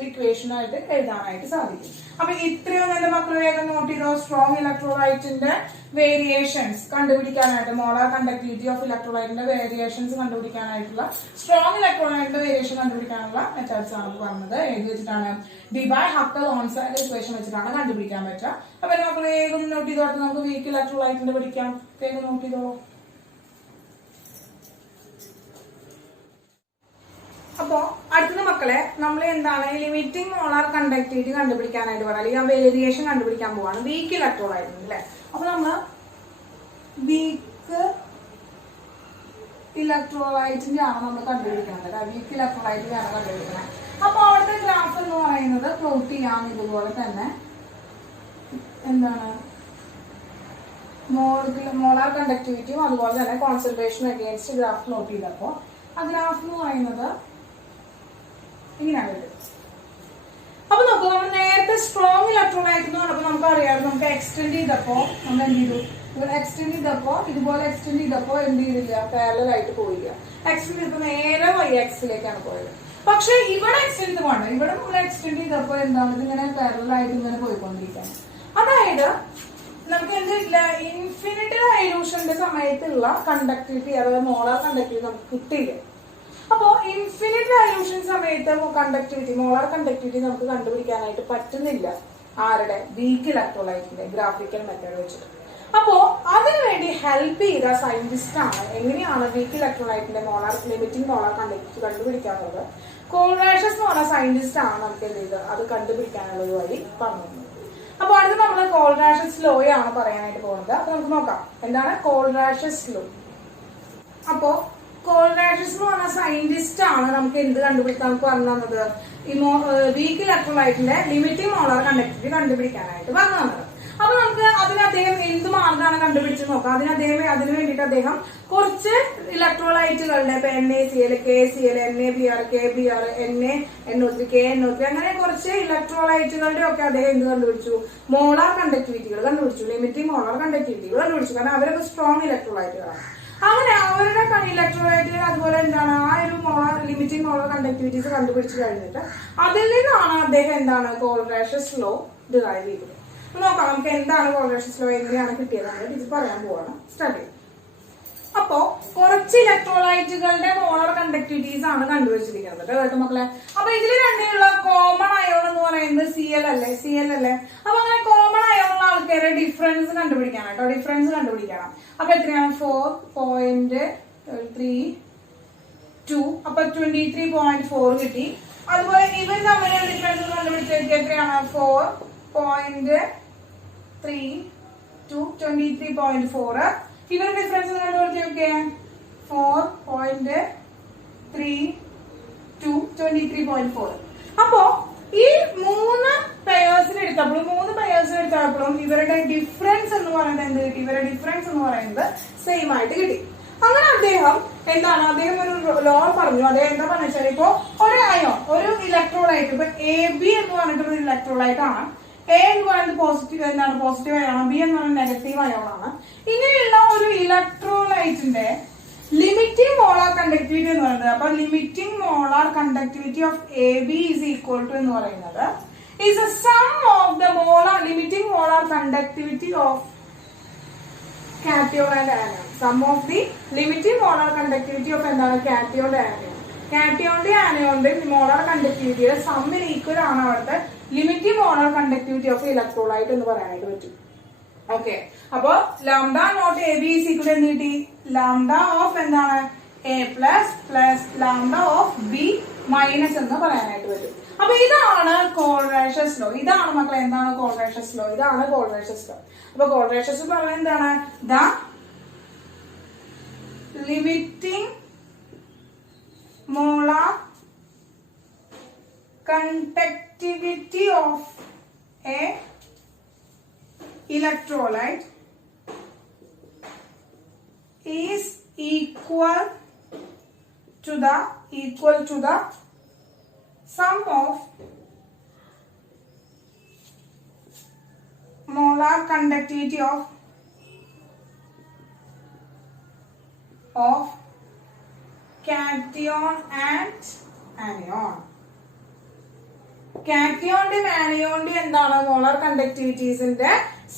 ഇക്വേഷൻ ആയിട്ട് എഴുതാനായിട്ട് സാധിക്കും. അപ്പൊ ഇത്രയും നല്ല മക്കൾ വേഗം നോട്ട് ചെയ്തോ. സ്ട്രോങ് ഇലക്ട്രോലൈറ്റിന്റെ വേരിയേഷൻസ് കണ്ടുപിടിക്കാനായിട്ട്, മോളാർ കണ്ടക്ടിവിറ്റി ഓഫ് ഇലക്ട്രോലൈറ്റിന്റെ വേരിയേഷൻസ് കണ്ടുപിടിക്കാനായിട്ടുള്ള, സ്ട്രോങ് ഇലക്ട്രോലൈറ്റിന്റെ വേരിയേഷൻ കണ്ടുപിടിക്കാനുള്ള മെത്തേഡ്സ് ആണ് പറഞ്ഞത്. എഴുതി വെച്ചിട്ടാണ് ഡിബായ് ഹക്കൽ ഓൺസൈഡ് ഇക്വേഷൻ വെച്ചിട്ടാണ് കണ്ടുപിടിക്കാൻ പറ്റുക. അപ്പൊ മക്കൾ വേഗം നോട്ട് ചെയ്തോട്ട് നമുക്ക് വീക്ക് ഇലക്ട്രോലൈറ്റിന്റെ പഠിക്കാം. വേഗം നോട്ട് ചെയ്തോളൂ. അപ്പോ അടുത്ത മക്കളെ നമ്മൾ എന്താണ് ലിമിറ്റിംഗ് മോളാർ കണ്ടക്ടിവിറ്റി കണ്ടുപിടിക്കാനായിട്ട് പറയാം, അല്ലെങ്കിൽ വേരിയേഷൻ കണ്ടുപിടിക്കാൻ പോവാണ് വീക്ക് ഇലക്ട്രോലൈറ്റ് അല്ലെ. അപ്പൊ നമ്മള് വീക്ക് ഇലക്ട്രോലൈറ്റിന്റെ ആണ് നമ്മൾ കണ്ടുപിടിക്കുന്നത്. വീക്ക് ഇലക്ട്രോലൈറ്റിന്റെ ആണ് കണ്ടുപിടിക്കുന്നത്. അപ്പൊ അവിടുത്തെ ഗ്രാഫ് എന്ന് പറയുന്നത് പ്ലോട്ട് ചെയ്യാം. ഇതുപോലെ തന്നെ എന്താണ് മോളാർ കണ്ടക്ടിവിറ്റിയും അതുപോലെ തന്നെ കോൺസെൻട്രേഷൻ അഗെയിൻസ്റ്റ് ഗ്രാഫ് പ്ലോട്ട് ചെയ്തപ്പോ ആ ഗ്രാഫ് എന്ന് പറയുന്നത് ഇങ്ങനെയാണ്. അപ്പൊ നോക്കൂ, നമ്മൾ നേരത്തെ സ്ട്രോങ് ഇലക്ട്രോലൈറ്റ് എന്ന് പറഞ്ഞപ്പോൾ നമുക്ക് അറിയാം, നമുക്ക് എക്സ്റ്റെൻഡ് ചെയ്തപ്പോ നമ്മൾ എന്ത് ചെയ്തു? ഇതുപോലെ എക്സ്റ്റെൻഡ് ചെയ്തപ്പോ എന്ത് ചെയ്തില്ല? പാരലൽ ആയിട്ട് പോയില്ല. എക്സ്റ്റെൻഡ് ചെയ്തപ്പോ നേരെ y-ആക്സിലേക്കാണ് പോയത്. പക്ഷെ ഇവിടെ എക്സ്റ്റെൻഡ് വേണ്ട, ഇവിടെ നമ്മൾ എക്സ്റ്റെൻഡ് ചെയ്തപ്പോ എന്താണ്? ഇതിങ്ങനെ പാരലൽ ആയിട്ട് ഇങ്ങനെ പോയിക്കൊണ്ടിരിക്കുകയാണ്. അതായത് നമുക്ക് എന്തില്ല, ഇൻഫിനിറ്റ് ഡൈലൂഷന്റെ സമയത്തുള്ള കണ്ടക്ടിവിറ്റി, അതായത് മോളാർ കണ്ടക്ടിവിറ്റി നമുക്ക് കിട്ടില്ല. അപ്പോ ഇൻഫിനിറ്റ് ഡൈലൂഷൻ സമയത്ത് മോളാർ കണ്ടക്ടിവിറ്റി നമുക്ക് കണ്ടുപിടിക്കാനായിട്ട് പറ്റുന്നില്ല. ആരുടെ? വീക്ക് ഇലക്ട്രോലൈറ്റിന്റെ ഗ്രാഫിക്കൽ മെത്തേഡ് വെച്ചിട്ട്. അപ്പോ അതിനുവേണ്ടി ഹെൽപ്പ് ചെയ്ത സയന്റിസ്റ്റ് ആണ് എങ്ങനെയാണ് വീക്ക് ഇലക്ട്രോലൈറ്റിന്റെ ലിമിറ്റിംഗ് മോളാർ കണ്ടക്ടിവിറ്റി കണ്ടുപിടിക്കാനുള്ളത്. കോൾറാഷസ് എന്ന് പറഞ്ഞ സയന്റിസ്റ്റ് ആണ് നമുക്ക് എന്ത് ചെയ്ത് അത് കണ്ടുപിടിക്കാനുള്ള ഒരു വഴി പറഞ്ഞു. അപ്പൊ അടുത്ത് നമ്മൾ കോൾറാഷസ് ലോ ആണ് പറയാനായിട്ട് പോകുന്നത്. അപ്പൊ നമുക്ക് നോക്കാം എന്താണ് കോൾറാഷസ് ലോ. അപ്പോ കോൾറാഷസ് എന്ന് പറഞ്ഞ സയന്റിസ്റ്റ് ആണ് നമുക്ക് നമുക്ക് പറഞ്ഞു തന്നത് ഈ വീക്ക് ഇലക്ട്രോലൈറ്റിന്റെ ലിമിറ്റിംഗ് മോളാർ കണ്ടക്ടിവിറ്റി കണ്ടുപിടിക്കാനായിട്ട് പറഞ്ഞു തന്നത്. അപ്പൊ നമുക്ക് അതിന് അദ്ദേഹം എന്ത് മാർഗമാണ് കണ്ടുപിടിച്ച് നോക്കാം. അതിന് വേണ്ടിയിട്ട് അദ്ദേഹം കുറച്ച് ഇലക്ട്രോലൈറ്റുകളുടെ ഇപ്പൊ NaCl, KCl, NaBr, KBr, NaNO3, KNO3 അങ്ങനെ കുറച്ച് ഇലക്ട്രോലൈറ്റുകളുടെ ഒക്കെ അദ്ദേഹം എന്ത് കണ്ടുപിടിച്ചു? മോളാർ കണ്ടക്ടിവിറ്റികൾ കണ്ടുപിടിച്ചു, ലിമിറ്റിംഗ് മോളാർ കണ്ടക്ടിവിറ്റികൾ കണ്ടുപിടിച്ചു. കാരണം അവരൊക്കെ സ്ട്രോങ് ഇലക്ട്രോലൈറ്റുകളാണ്. അങ്ങനെ അവരുടെ ഇലക്ട്രോലൈറ്റുകൾ അതുപോലെ എന്താണ് ആ ഒരു ലിമിറ്റിംഗ് മോളാർ കണ്ടക്ടിവിറ്റീസ് കണ്ടുപിടിച്ചു കഴിഞ്ഞിട്ട് അതിൽ നിന്നാണ് അദ്ദേഹം എന്താണ് കോൾറാഷസ് ലോ ഡിറൈവ് ചെയ്തത്. നോക്കാം നമുക്ക് എന്താണ് കോൾറാഷസ് ലോ, എങ്ങനെയാണ് കിട്ടിയതാണ് ഇത് പറയാൻ പോവാണ്. സ്റ്റാർട്ട് ചെയ്യും. അപ്പോ കുറച്ച് ഇലക്ട്രോലൈറ്റുകളുടെ മോളാർ കണ്ടക്ടിവിറ്റീസ് ആണ് കണ്ടുപിടിച്ചിരിക്കുന്നത് കേട്ടോ മക്കളെ. അപ്പൊ ഇതിൽ രണ്ടിലുള്ള കോമൺ അയോൺ എന്ന് പറയുന്നത് Cl അല്ലേ. അപ്പൊ അങ്ങനെ കോമൺ അയോൺ ഉള്ള ആൾക്കാരെ ഡിഫറൻസ് കണ്ടുപിടിക്കാനാട്ടോ, ഡിഫറൻസ് കണ്ടുപിടിക്കണം. അപ്പൊ എത്രയാണ്? 4.32. അപ്പൊ 23.4 കിട്ടി. അതുപോലെ ഇവർ തമ്മിലുള്ള ഡിഫറൻസ് കണ്ടുപിടിച്ചെടുക്കുക എത്രയാണ്? 4.32 23.4. ഇവരുടെ ഡിഫറൻസ് കണ്ടുപിടിച്ച് നോക്കിയേ 4.32 23.4. അപ്പോ ഈ 3 പെയേഴ്സിന് എടുത്തപ്പോഴും ഇവരുടെ ഡിഫറൻസ് എന്ന് പറയുന്നത് എന്ത് കിട്ടി? ഇവരുടെ ഡിഫറൻസ് എന്ന് പറയുന്നത് സെയിം ആയിട്ട് കിട്ടി. അങ്ങനെ അദ്ദേഹം ഒരു ലോ പറഞ്ഞു. അദ്ദേഹം എന്താ പറഞ്ഞാൽ, ഇപ്പൊ ഒരു അയോൺ, ഒരു ഇലക്ട്രോലൈറ്റ്, ഇപ്പൊ AB എന്ന് പറഞ്ഞിട്ടൊരു ഇലക്ട്രോലൈറ്റ് ആണ്. A എന്ന് പറയുന്നത് പോസിറ്റീവ് അയോൺ, B എന്ന് പറയുന്നത് നെഗറ്റീവ് അയോൺ ആണ്. ഇങ്ങനെയുള്ള ഒരു ഇലക്ട്രോലൈറ്റിന്റെ ലിമിറ്റിംഗ് മോളാർ കണ്ടക്ടിവിറ്റി എന്ന് പറയുന്നത്, അപ്പൊ limiting molar conductivity of AB is equal to എന്ന് പറയുന്നത് is a sum of the limiting molar conductivity of cation and anion. Sum of the limiting molar conductivity of എന്താണ് cation and anion. കാറ്റിയോന്റെ ആനയോന്റെ molar കണ്ടക്ടിവിറ്റിയുടെ സമ്മിന് equal ആണ് അവിടുത്തെ limiting molar conductivity of electrolyte എന്ന് പറയാനായിട്ട് പറ്റും. ഓക്കെ, അപ്പൊ lambda nought AB is equal എന്ന് കിട്ടി. ലാംഡ ഓഫ് എന്താണ് A plus plus lambda of B minus എന്ന് പറയാനായിട്ട് പറ്റും. അപ്പൊ ഇതാണ് കോൾറേഷ്യസ് ലോ. ഇതാണ് മക്കളെ എന്താണ് കോൾറേഷ്യസ് ലോ? ഇതാണ് കോൾറേഷ്യസ് ലോ. അപ്പൊ കോൾറേഷ്യസ് പറയുന്നത് എന്താണ്? The limiting molar conductivity of a electrolyte is equal to the sum of molar conductivity of cation and anion. കാറ്റിയോന്റെയും ആനിയോന്റെയും എന്താണ് മോളാർ കണ്ടക്ടിവിറ്റീസിന്റെ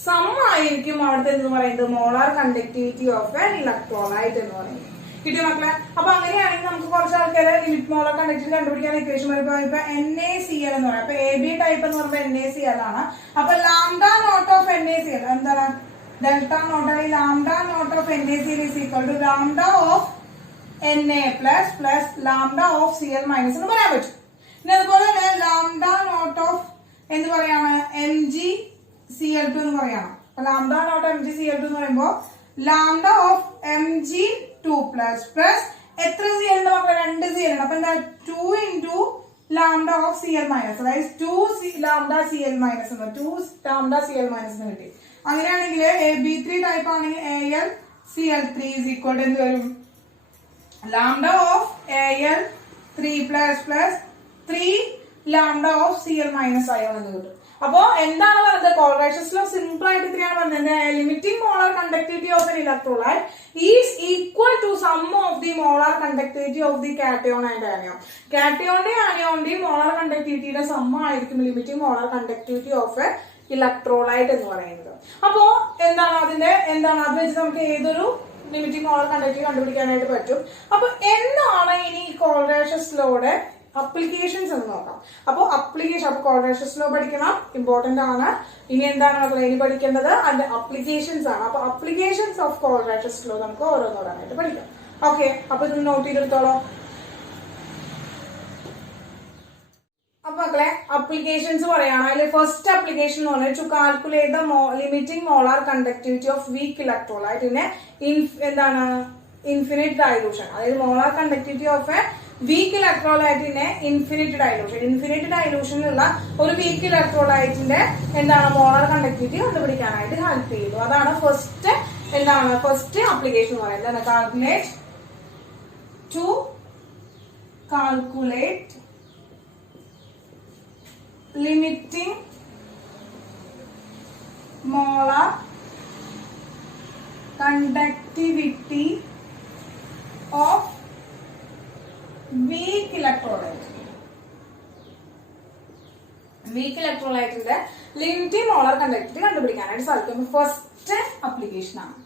സം ആയിരിക്കും അവിടുത്തെ എന്ന് പറയുന്നത് molar conductivity of an electrolyte എന്ന് പറയുന്നത്. കിട്ടിയ മക്കളെ? അപ്പൊ അങ്ങനെയാണെങ്കിൽ നമുക്ക് കുറച്ച് ആൾക്കാരെ ലിമിറ്റ് മോളാർ കണ്ടക്ടിവിറ്റി കണ്ടുപിടിക്കാൻ ഇക്വേഷൻ വരുമ്പോ ഇപ്പൊ NaCl എന്ന് പറയാം. അപ്പൊ AB ടൈപ്പ് എന്ന് പറയുമ്പോൾ NaCl ആണ്. അപ്പൊ ലാംഡ നോട്ട് ഓഫ് NaCl എന്താണ്? ഡെൽറ്റ നോട്ട് അല്ലെങ്കിൽ lambda nought of NaCl is equal to lambda of Na plus plus lambda of Cl minus എന്ന് പറയാൻ പറ്റും. ഇനി അതുപോലെ തന്നെ ലാംഡ നോട്ട് ഓഫ് എന്ന് പറയാണ് MgCl2 എന്ന് പറയണം. അപ്പൊ ലാംഡ നോട്ട് MgCl2 എന്ന് പറയുമ്പോ lambda of Mg2 plus plus എത്ര Cl ഉണ്ട് മക്കളെ? 2 Cl ഉണ്ട്. അപ്പൊ എന്താ 2 into lambda of Cl minus, അതായത് 2 ലാംഡ Cl മൈനസ് എന്ന് 2 ലാംഡ Cl മൈനസ് എന്ന് കിട്ടി. അങ്ങനെയാണെങ്കിൽ AB3 ടൈപ്പ് ആണെങ്കിൽ AlCl3 is equal to എന്ത് വരും? Lambda of Al3 plus plus 3 lambda of Cl minus ion എന്ന് കിട്ടും. അപ്പോ എന്താണ് പറയുന്നത്? കോൾറേഷ്യസ് ലോ സിമ്പിൾ ആയിട്ട് ഇത്രയാണ് പറഞ്ഞത്. Limiting molar conductivity of an electrolyte is equal to sum of the molar conductivity of the cation and anion. കാറ്റയോന്റെയും ആനിയോന്റെയും മോളാർ കണ്ടക്ടിവിറ്റിയുടെ സം ആയിരിക്കും limiting molar conductivity of a electrolyte എന്ന് പറയുന്നത്. അപ്പോ എന്താണ് അത് വെച്ച് നമുക്ക് ഏതൊരു ലിമിറ്റിംഗ് മോളാർ കണ്ടക്ടിവിറ്റി കണ്ടുപിടിക്കാനായിട്ട് പറ്റും. അപ്പൊ എന്താണ് ഇനി കോൾറേഷ്യസ് ലോയുടെ അപ്ലിക്കേഷൻസ് എന്ന് നോക്കാം. അപ്പൊ കോൾറേഷ്യസ് ലോ പഠിക്കണം, ഇമ്പോർട്ടന്റ് ആണ്. ഇനി എന്താണ് മക്കളെ ഇനി പഠിക്കേണ്ടത്? അതിന്റെ അപ്ലിക്കേഷൻസ് ആണ്. അപ്പൊ അപ്ലിക്കേഷൻസ് ഓഫ് കോൾറേഷ്യസ് ലോ നമുക്ക് ഓരോന്നോടാനായിട്ട് പഠിക്കാം. ഓക്കെ, അപ്പൊ ഇത് നോട്ട് ചെയ്തെടുത്തോളൂ. അപ്പൊ മക്കളെ അപ്ലിക്കേഷൻസ് പറയാണ്. അതിൽ ഫസ്റ്റ് അപ്ലിക്കേഷൻ എന്ന് പറഞ്ഞാൽ to calculate the limiting molar conductivity of weak electrolyte in എന്താണ് ഇൻഫിനിറ്റ് ഡൈലൂഷൻ. അതായത് molar conductivity of a weak ഇലക്ട്രോലൈറ്റിന്റെ ഇൻഫിനിറ്റ് ഡൈലൂഷനിലുള്ള ഒരു വീക്ക് ഇലക്ട്രോലൈറ്റിന്റെ എന്താണ് മോളാർ കണ്ടക്ടിവിറ്റി കണ്ടുപിടിക്കാനായിട്ട് ഹെൽപ്പ് ചെയ്യുന്നു. അതാണ് ഫസ്റ്റ് അപ്ലിക്കേഷൻ എന്ന് പറയുന്നത്. Calculate limiting molar conductivity of weak ഇലക്ട്രോലൈറ്റിന്റെ ലിമിറ്റിംഗ് മോളാർ കണ്ടക്ടിവിറ്റി കണ്ടുപിടിക്കാനായിട്ട് സാധിക്കും. ഫസ്റ്റ് അപ്ലിക്കേഷൻ ആണ്.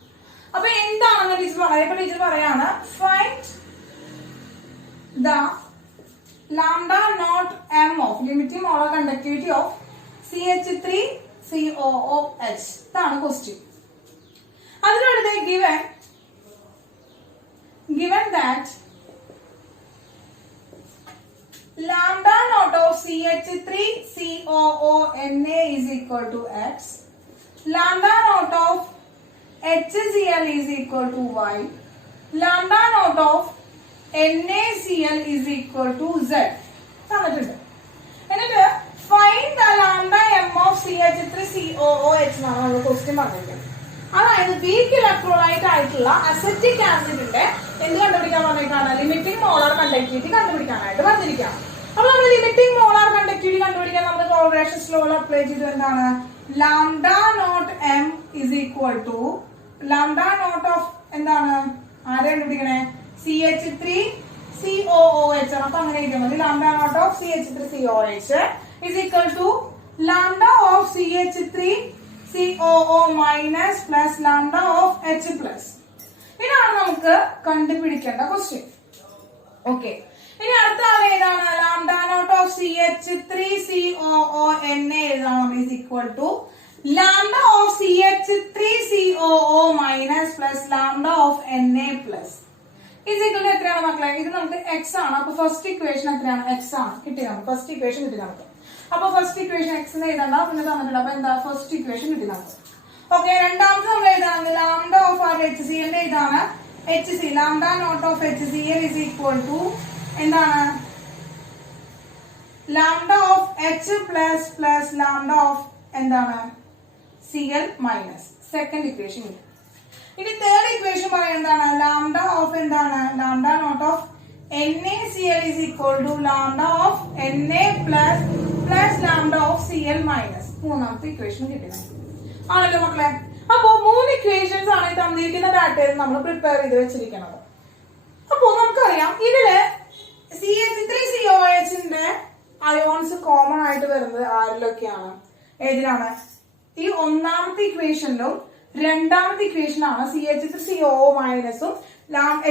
അപ്പൊ എന്താണെന്ന് ടീച്ചർ പറയാണ്, find the lambda nought M of limiting molar conductivity of CH3COOH. ഇതാണ് ക്വസ്റ്റ്യൻ. അതിനടുത്ത് given that lambda naught of CH3COONA is equal to X, lambda naught of HCl is equal to Y, lambda naught of NaCl is equal to Z. തന്നിട്ടുണ്ട്. എന്നിട്ട് CH3COOH എന്നാണ് നമ്മൾ question പറഞ്ഞിരിക്കുന്നത്. അതായത് week electrolyte ആയിട്ടുള്ള acetic ആസിഡിന്റെ എന്ത് കണ്ടുപിടിക്കാൻ പറഞ്ഞിട്ടാണ്? ലിമിറ്റിംഗ് മോളാർ കണ്ടക്ടിവിറ്റി കണ്ടുപിടിക്കാനായിട്ട് വന്നിരിക്കാം. അപ്പൊ നമ്മൾ ലിമിറ്റിംഗ് മോളാർ കണ്ടക്ടിവിറ്റി കണ്ടുപിടിക്കാൻ നമ്മൾ കോറിലേഷൻ ലോയിൽ അപ്ലൈ ചെയ്തത് എന്താണ്? Lambda nought M is equal to lambda nought of എന്താണ് ആരെ കണ്ടുപിടിക്കണേ? CH3COOH. അപ്പൊ അങ്ങനെ എഴുതിയാൽ മതി. Lambda nought of CH3COOH is equal to lambda of CH3COO minus plus lambda of H plus. ഇതാണ് നമുക്ക് കണ്ടുപിടിക്കേണ്ട ക്വസ്റ്റ്യൻ. ഓക്കെ, ഇനി അടുത്ത ആൾ ഏതാണ്? ലാംഡ നോട്ട് ഓഫ് CH3COO എഴുതണം is equal to lambda of CH3COO minus plus lambda of Na plus is equal to എത്രയാണ് മക്കളെ? ഇത് നമുക്ക് എക്സ് ആണ്. അപ്പൊ ഫസ്റ്റ് ഇക്വേഷൻ എത്രയാണ്? എക്സ് ആണ് കിട്ടി നമുക്ക്. ഫസ്റ്റ് ഇക്വേഷൻ കിട്ടി നമുക്ക്. അപ്പൊ ഫസ്റ്റ് ഇക്വേഷൻ എക്സ് എഴുതണ്ട, പിന്നെ തന്നിട്ടുണ്ട്. അപ്പൊ എന്താ? ഫസ്റ്റ് ഇക്വേഷൻ കിട്ടി നമുക്ക്. ഓക്കെ, രണ്ടാമത്തെ നമ്മൾ എഴുതാണ് ലാംഡ ഓഫ് HCl ഇതാണ് HC lambda nought of HCl is equal to എന്താണ്? Lambda of H plus plus lambda of എന്താണ്? Cl minus. Second equation. ഇനി തേർഡ് ഇക്വേഷൻ പറയുന്നതാണ് ലാംഡ ഓഫ് എന്താണ്? Lambda nought of NaCl is equal to lambda of Na plus plus lambda of Cl minus. മൂന്നാമത്തെ equation കിട്ടുന്നത് ആണല്ലോ മക്കളെ. അപ്പോ 3 equations ആണ് തന്നിരിക്കുന്ന ഡാറ്റയിൽ നമ്മൾ പ്രിപ്പയർ വെച്ചിരിക്കുന്നത്. അപ്പോ നമുക്കറിയാം ഇതില് CH3COOHന്റെ അയോൺസ് കോമൺ ആയിട്ട് വരുന്നത് ആരിലൊക്കെയാണ്? ഏതിലാണ്? ഈ ഒന്നാമത്തെ ഇക്വേഷനിലും രണ്ടാമത്തെ ഇക്വേഷനാണ് CH3COO മൈനസും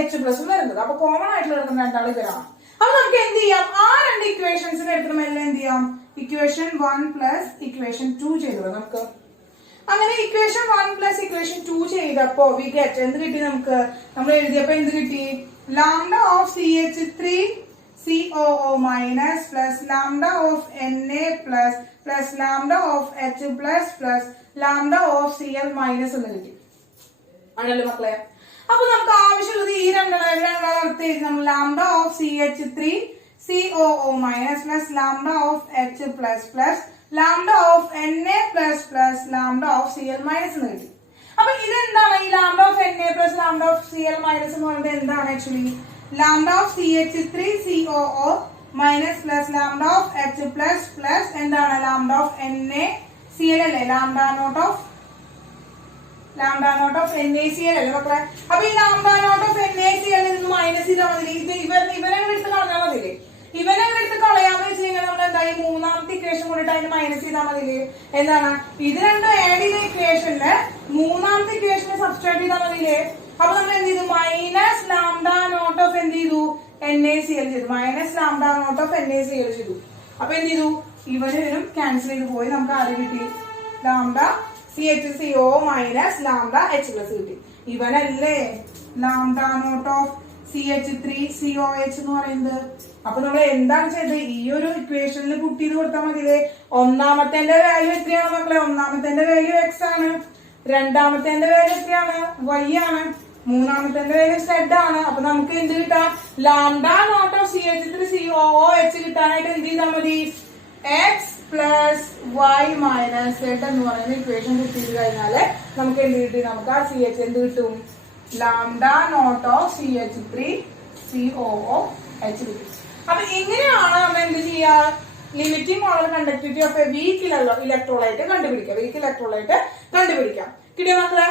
H പ്ലസും വരുന്നത്. അപ്പൊ കോമൺ ആയിട്ടുള്ള എടുക്കുന്ന രണ്ടാൾ ഇവരാണ്. അപ്പൊ നമുക്ക് എന്ത് ചെയ്യാം? ആ രണ്ട് ഇക്വേഷൻസിന് എടുക്കുന്ന എല്ലാം എന്ത് ചെയ്യാം? ഇക്വേഷൻ 1 പ്ലസ് ഇക്വേഷൻ 2 ചെയ്തോ നമുക്ക്. അങ്ങനെ ഇക്വേഷൻ 1 പ്ലസ് ഇക്വേഷൻ 2 ചെയ്തപ്പോ വി ഗെറ്റ് എന്ത് കിട്ടി നമുക്ക്? നമ്മൾ എഴുതിയപ്പോ എന്ത് കിട്ടി? Lambda of CH3COO minus plus lambda of Na plus plus lambda of H plus plus lambda of Cl minus എന്ന് കിട്ടി. ആണല്ലോ മക്കളെ. അപ്പൊ നമുക്ക് ആവശ്യമുള്ളത് ഈ രണ്ടെണ്ണം നമ്മൾ lambda of CH3COO minus plus lambda of H plus plus lambda of Na plus plus lambda of Cl minus എന്ന് കിട്ടി. അപ്പൊ ഇതെന്താണ്? ഈ lambda of Na plus lambda of Cl minus എന്ന് പറയുന്നത് എന്താണ്? Actually lambda of CH3COO minus plus lambda of H plus plus എന്താണ്? Lambda of NaCl അല്ലേ? ലാംഡ നോട്ട് ഓഫ് NaCl അല്ലേ മക്കളെ? അപ്പൊ ഈ ലാംഡ നോട്ട് ഓഫ് NaCl നിന്ന് മൈനസ് ചെയ്താൽ മതി. ഇവനെ എടുത്ത് കളഞ്ഞാൽ മതില്ലേ? ഇവനെ എടുത്ത് കളയാന്ന് വെച്ച് കഴിഞ്ഞാൽ നമ്മൾ എന്താ? ഈ മൂന്നാമത്തെ ഇക്വേഷൻ കൊണ്ടിട്ട് അതിന് മൈനസ് ചെയ്താൽ മതില്ലേ? എന്താണ്? ഇത് രണ്ടും ആഡ് ചെയ്ത ഇക്വേഷനില് മൂന്നാമത്തെ ഇക്വേഷനെ സബ്സ്ട്രാക്ട് ചെയ്താൽ മതില്ലേ? അപ്പൊ നമ്മൾ എന്ത് ചെയ്തു? മൈനസ് ലാംഡ നോട്ട് ഓഫ് എന്ത് ചെയ്തു? NaCl ചെയ്തു. Minus lambda nought of NaCl ചെയ്തു. അപ്പൊ എന്ത് ചെയ്തു? ഇവരും ക്യാൻസൽ ചെയ്ത് പോയി. നമുക്ക് ആര് കിട്ടി? Lambda CH3COO minus lambda H plus കിട്ടി. ഇവനല്ലേ ലാംഡ നോട്ട് ഓഫ് CH3COH എന്ന് പറയുന്നത്. അപ്പൊ നമ്മൾ എന്താണ് ചെയ്തത്? ഈ ഒരു ഇക്വേഷനിൽ പുട്ട് ചെയ്ത് കൊടുത്താൽ മതിയല്ലേ? ഒന്നാമത്തെ വാല്യൂ എത്രയാണ് മക്കളെ? ഒന്നാമത്തെ വാല്യൂ X ആണ്. രണ്ടാമത്തെ വാല്യൂ എത്രയാണ്? Y ആണ്. മൂന്നാമത്തെ വാല്യൂ Z ആണ്. അപ്പൊ നമുക്ക് എന്ത് കിട്ടാം? ലാംഡ നോട്ട് ഓഫ് CH3COOH കിട്ടാനായിട്ട് എന്ത് ചെയ്താൽ മതി? X plus Y minus Z എന്ന് പറയുന്ന ഇക്വേഷൻ കിട്ടി കഴിഞ്ഞാല് നമുക്ക് എന്ത് കിട്ടി? നമുക്ക് ആ CH എന്ത് കിട്ടും? ലാംഡ നോട്ട് ഓഫ് CH3COOH കിട്ടും. അപ്പൊ ഇങ്ങനെയാണ് നമ്മൾ എന്ത് ചെയ്യാ? Limiting molar conductivity of a week electrolyte കണ്ടുപിടിക്കാം. വീക്ക് ഇലക്ട്രോലൈറ്റ് കണ്ടുപിടിക്കാം. കിട്ടിയോ മക്കളെ?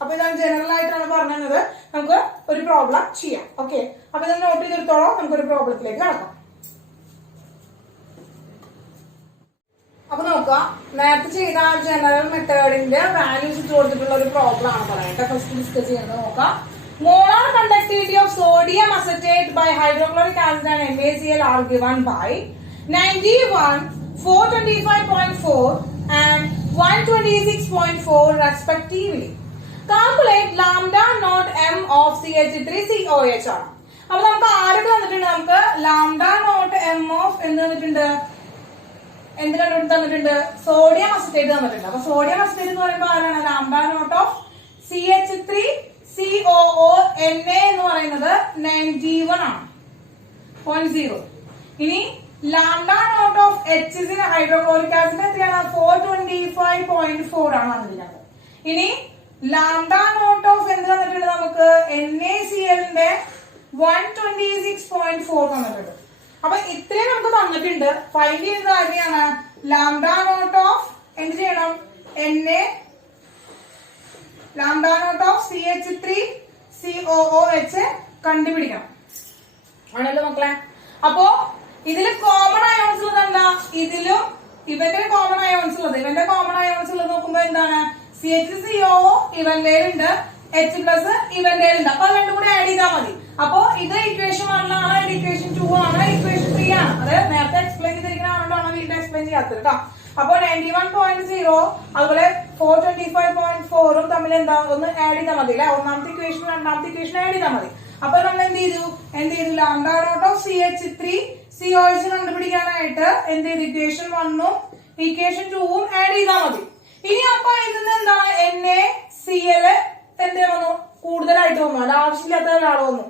അപ്പൊ ഇതാണ് ജനറൽ ആയിട്ടാണ് പറഞ്ഞത്. നമുക്ക് ഒരു പ്രോബ്ലം ചെയ്യാം. ഓക്കെ, അപ്പൊ ഇത് നോട്ട് ചെയ്തെടുത്തോളാം. നമുക്കൊരു പ്രോബ്ലത്തിലേക്ക് കടക്കാം. അപ്പൊ നോക്കുക, നേരത്തെ ചെയ്ത ജനറൽ മെത്തേഡിന്റെ വാല്യൂസ് ഇട്ട് കൊടുത്തിട്ടുള്ള ഒരു പ്രോബ്ലം ആണ് പറയട്ടെ. ഫസ്റ്റ് ഡിസ്കസ് ചെയ്യുന്നത് നോക്കാം. Molar conductivity of sodium acetate by hydrochloric acid and NaCl are given by 91, 425.4 and 126.4 respectively. Calculate lambda naught m of CH3COH ആണ്. അപ്പൊ നമുക്ക് ആരൊക്കെ തന്നിട്ടുണ്ട്? നമുക്ക് ലാംഡ നോട്ട് എം ഓഫ് എന്ത് തന്നിട്ടുണ്ട്? എന്ത് തന്നിട്ടുണ്ട്? സോഡിയം അസറ്റേറ്റ് തന്നിട്ടുണ്ട്. അപ്പൊ സോഡിയം അസറ്റേറ്റ് എന്ന് പറയുമ്പോൾ ആരാണ്? Lambda nought of CH3COO Na എന്ന് പറയുന്നത് 91 ആണ്, 0. ഇനി lambda nought of H in hydrochloric acid എത്രയാണ് 425.4 ആണ് വന്നിരിക്കുന്നത്. ഇനി ലാംഡ നോട്ട് ഓഫ് എന്ത് തന്നിട്ടുണ്ട് നമുക്ക് NaCl ന്റെ 126.4 തന്നിട്ടുണ്ട്. അപ്പൊ ഇത്രയും നമുക്ക് തന്നിട്ടുണ്ട്. ഫൈൻഡ് ചെയ്യുന്ന കാര്യമാണ് ലാംഡ നോട്ട് ഓഫ് എന്ത് ചെയ്യണം ലാംഡ നോട്ട് ഓഫ് CH3COOH കണ്ടുപിടിക്കണം ആണല്ലോ മക്കളെ. അപ്പോ ഇതില് കോമൺ അയോൺസ് ഉള്ളത് എന്താ, ഇതിലും ഇവന്റെ കോമൺ അയോൺസ് ഉള്ളത് നോക്കുമ്പോ എന്താണ് CH3CO ഇവന്റെ ഉണ്ട്, H പ്ലസ് ഇവന്റെ ഉണ്ട്. അപ്പൊ അത് രണ്ടും കൂടി ആഡ് ചെയ്താൽ മതി. അപ്പോ ഇത് ഇക്വേഷൻ 1 ആണ്, ഇത് ഇക്വേഷൻ 2 ആണ്, ഇക്വേഷൻ 3 ആണ്. അത് നേരത്തെ എക്സ്പ്ലെയിൻ ചെയ്തിരിക്കുന്നതാണോ വീണ്ടും എക്സ്പ്ലെയിൻ ചെയ്യാത്തത് കേട്ടോ. അപ്പൊ 91.0 അതുപോലെ 425.4 തമ്മിൽ എന്താ ഒന്ന് ആഡ് ചെയ്താൽ മതി അല്ലെ. ഒന്നാമത്തെ ഇക്വേഷൻ രണ്ടാമത്തെ ഇക്വേഷൻ ആഡ് ചെയ്താൽ മതി. അപ്പൊ നമ്മൾ എന്ത് ചെയ്തു ലാംഡ നോട്ട് ഓഫ് CH3COH കണ്ടുപിടിക്കാനായിട്ട് എന്ത് ചെയ്തു ഇക്വേഷൻ 1ഉം ഇക്വേഷൻ 2ഉം ആഡ് ചെയ്താൽ മതി. ഇനി അപ്പൊ ഇതിന് എന്താണ് NaCl എന്ത് വന്നു കൂടുതലായിട്ട് വന്നു, അത് ആവശ്യമില്ലാത്ത ഒരാൾ വന്നു.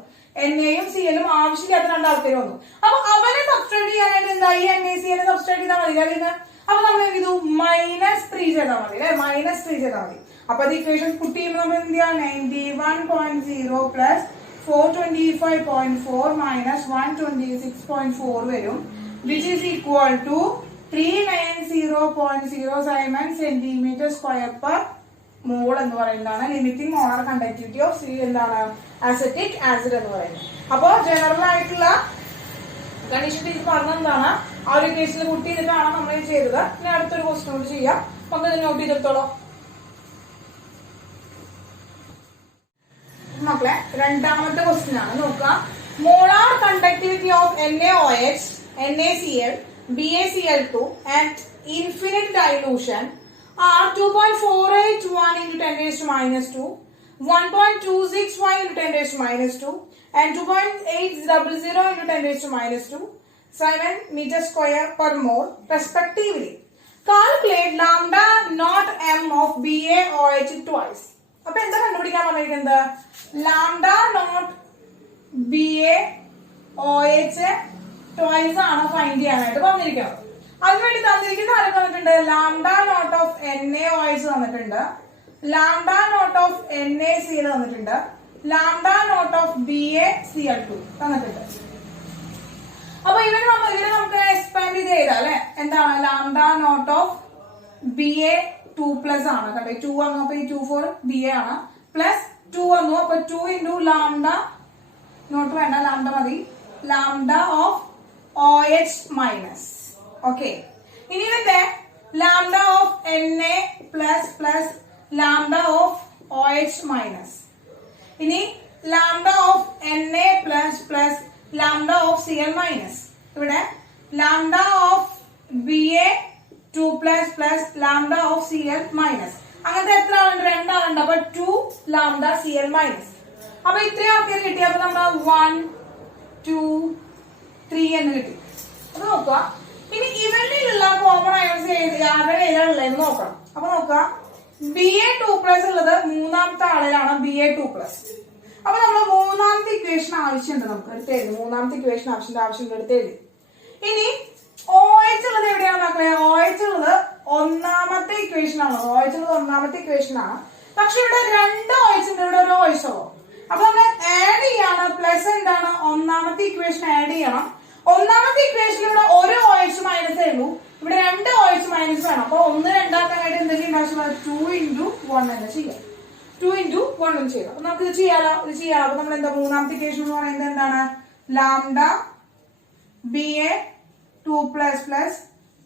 Naയും Clഉം ആവശ്യമില്ലാത്ത രണ്ടാൾക്കാർ വന്നു. അപ്പൊ അവരെ സബ്സ്ട്രേറ്റ് ചെയ്യാനായിട്ട് എന്താ ഈ NaCl സബ്സ്ട്രേറ്റ് ചെയ്താൽ മതി അല്ലെ. അപ്പൊ നമ്മൾ എന്ത് ചെയ്തു -3 ചെയ്താൽ മതി അല്ലെ, -3 ചെയ്താൽ മതി. അപ്പൊ അത് ഇക്വേഷൻ പുട്ട് ചെയ്യുമ്പോൾ നമ്മൾ എന്ത് ചെയ്യാം 91.0 പ്ലസ് 425.4 മൈനസ് 126.4 വരും, which is equal to 390.07 centimetre square per mole എന്ന് പറയുന്നതാണ് ലിമിറ്റിംഗ് മോളാർ കണ്ടക്ടിവിറ്റി ഓഫ് എന്താണ് അസറ്റിക് ആസിഡ് എന്ന് പറയുന്നത്. അപ്പോ ജനറൽ ആയിട്ടുള്ള കണ്ടീഷൻ ടീച്ചർ പറഞ്ഞെന്താണ് ആ ഒരു കേസിൽ പുട്ട് ചെയ്തിട്ടാണ് നമ്മൾ ചെയ്തത്. ഇനി അടുത്തൊരു ക്വസ്റ്റ്യൻ കൂടി ചെയ്യാം, നമുക്ക് ഇത് നോട്ട് ചെയ്തെടുത്തോളൂ മക്കളെ. രണ്ടാമത്തെ ക്വസ്റ്റ്യൻ ആണ് നോക്കുക. Molar conductivity of NaOH, NaCl, BaCl2 at infinite dilution are 2.481 into 10 raised to minus 2, 1.265 into 10 raised to minus 2 and 2.800 into 10 raised to minus 2, 7 meter square per mole respectively. Calculate lambda not m of BaOH twice. അപ്പൊ എന്താ കണ്ടുപിടിക്കാൻ പറഞ്ഞിരിക്കുന്നത് lambda not BaOH twice ആണ് find ചെയ്യാനായിട്ട് പറഞ്ഞിരിക്കുന്നത്. അതിനുവേണ്ടി തന്നിരിക്കുന്ന ആരൊക്കെ വന്നിട്ടുണ്ട് ലാംഡ നോട്ട് ഓഫ് NaOH തന്നിട്ടുണ്ട്, ലാംഡ നോട്ട് ഓഫ് NaCl തന്നിട്ടുണ്ട്, ലാംഡ നോട്ട് ഓഫ് BaCl2 തന്നിട്ടുണ്ട്. അപ്പൊ ഇവരെ നമുക്ക് എക്സ്പാൻഡ് ചെയ്ത് ചെയ്താൽ അല്ലെ എന്താണ് lambda nought of Ba2 plus ആണ് കണ്ടേ 2 വന്നു. അപ്പൊ ഈ 2 4 Ba ആണ് പ്ലസ് 2 വന്നു. അപ്പൊ 2 ഇൻറ്റു ലാംഡ നോട്ട് വേണ്ട ലാംഡ മതി, lambda of OH minus. Okay, ഇനി ഇവന്റെ lambda of Na plus plus lambda of OH minus. ഇനി lambda of Na plus plus lambda of Cl minus. ഇവിടെ lambda of Ba2 plus plus lambda of Cl minus. അങ്ങനത്തെ എത്ര ആളുണ്ട് രണ്ടാളുണ്ട്. അപ്പൊ 2 lambda Cl minus. അപ്പൊ ഇത്രയും ആൾക്കാർ കിട്ടി. അപ്പൊ നമ്മൾ 1 2 3 എന്ന് കിട്ടി. അപ്പൊ നോക്കുക ഇനി ഇവരിലുള്ള കോമൺ അയോൺസ് ആരുടെ ഏതാണുള്ളതെന്ന് നോക്കണം. അപ്പൊ നോക്കുക Ba2 പ്ലസ് ഉള്ളത് മൂന്നാമത്തെ ആളിലാണ് Ba2 പ്ലസ്. അപ്പൊ നമ്മൾ മൂന്നാമത്തെ ഇക്വേഷൻ ആവശ്യമുണ്ട്, നമുക്ക് എടുത്ത് എഴുതി. മൂന്നാമത്തെ ഇക്വേഷൻ ആവശ്യമുണ്ട് എടുത്ത് എഴുതി. ഇനി OH ഉള്ളത് എവിടെയാണ് മക്കളെ? OH ഉള്ളത് ഒന്നാമത്തെ ഇക്വേഷൻ ആണ്. OH ഉള്ളത് ഒന്നാമത്തെ ഇക്വേഷൻ ആണ്. പക്ഷെ ഇവിടെ 2 OH ഉണ്ട്, ഇവിടെ ഒരു OH ഉള്ളൂ. അപ്പൊ നമ്മൾ ആഡ് ചെയ്യാണ് പ്ലസ് എന്താണ് ഒന്നാമത്തെ ഇക്വേഷൻ ആഡ് ചെയ്യണം. ഒന്നാമത്തെ ഇക്വേഷനിൽ ഇവിടെ ഒരു OH മൈനസേ ഉള്ളൂ, ഇവിടെ 2 OH മൈനസ് വേണം. അപ്പൊ 1 2ആക്കാനായിട്ട് എന്തെങ്കിലും ആവശ്യമുള്ള 2 into 1 എന്ന് ചെയ്യാം. 2 into 1 എന്ന് ചെയ്യാം. അപ്പൊ നമുക്ക് ഇത് ചെയ്യാലോ. അപ്പൊ നമ്മൾ എന്താ മൂന്നാമത്തെ ഇക്വേഷൻ എന്ന് പറയുന്നത് എന്താണ് lambda Ba2 plus plus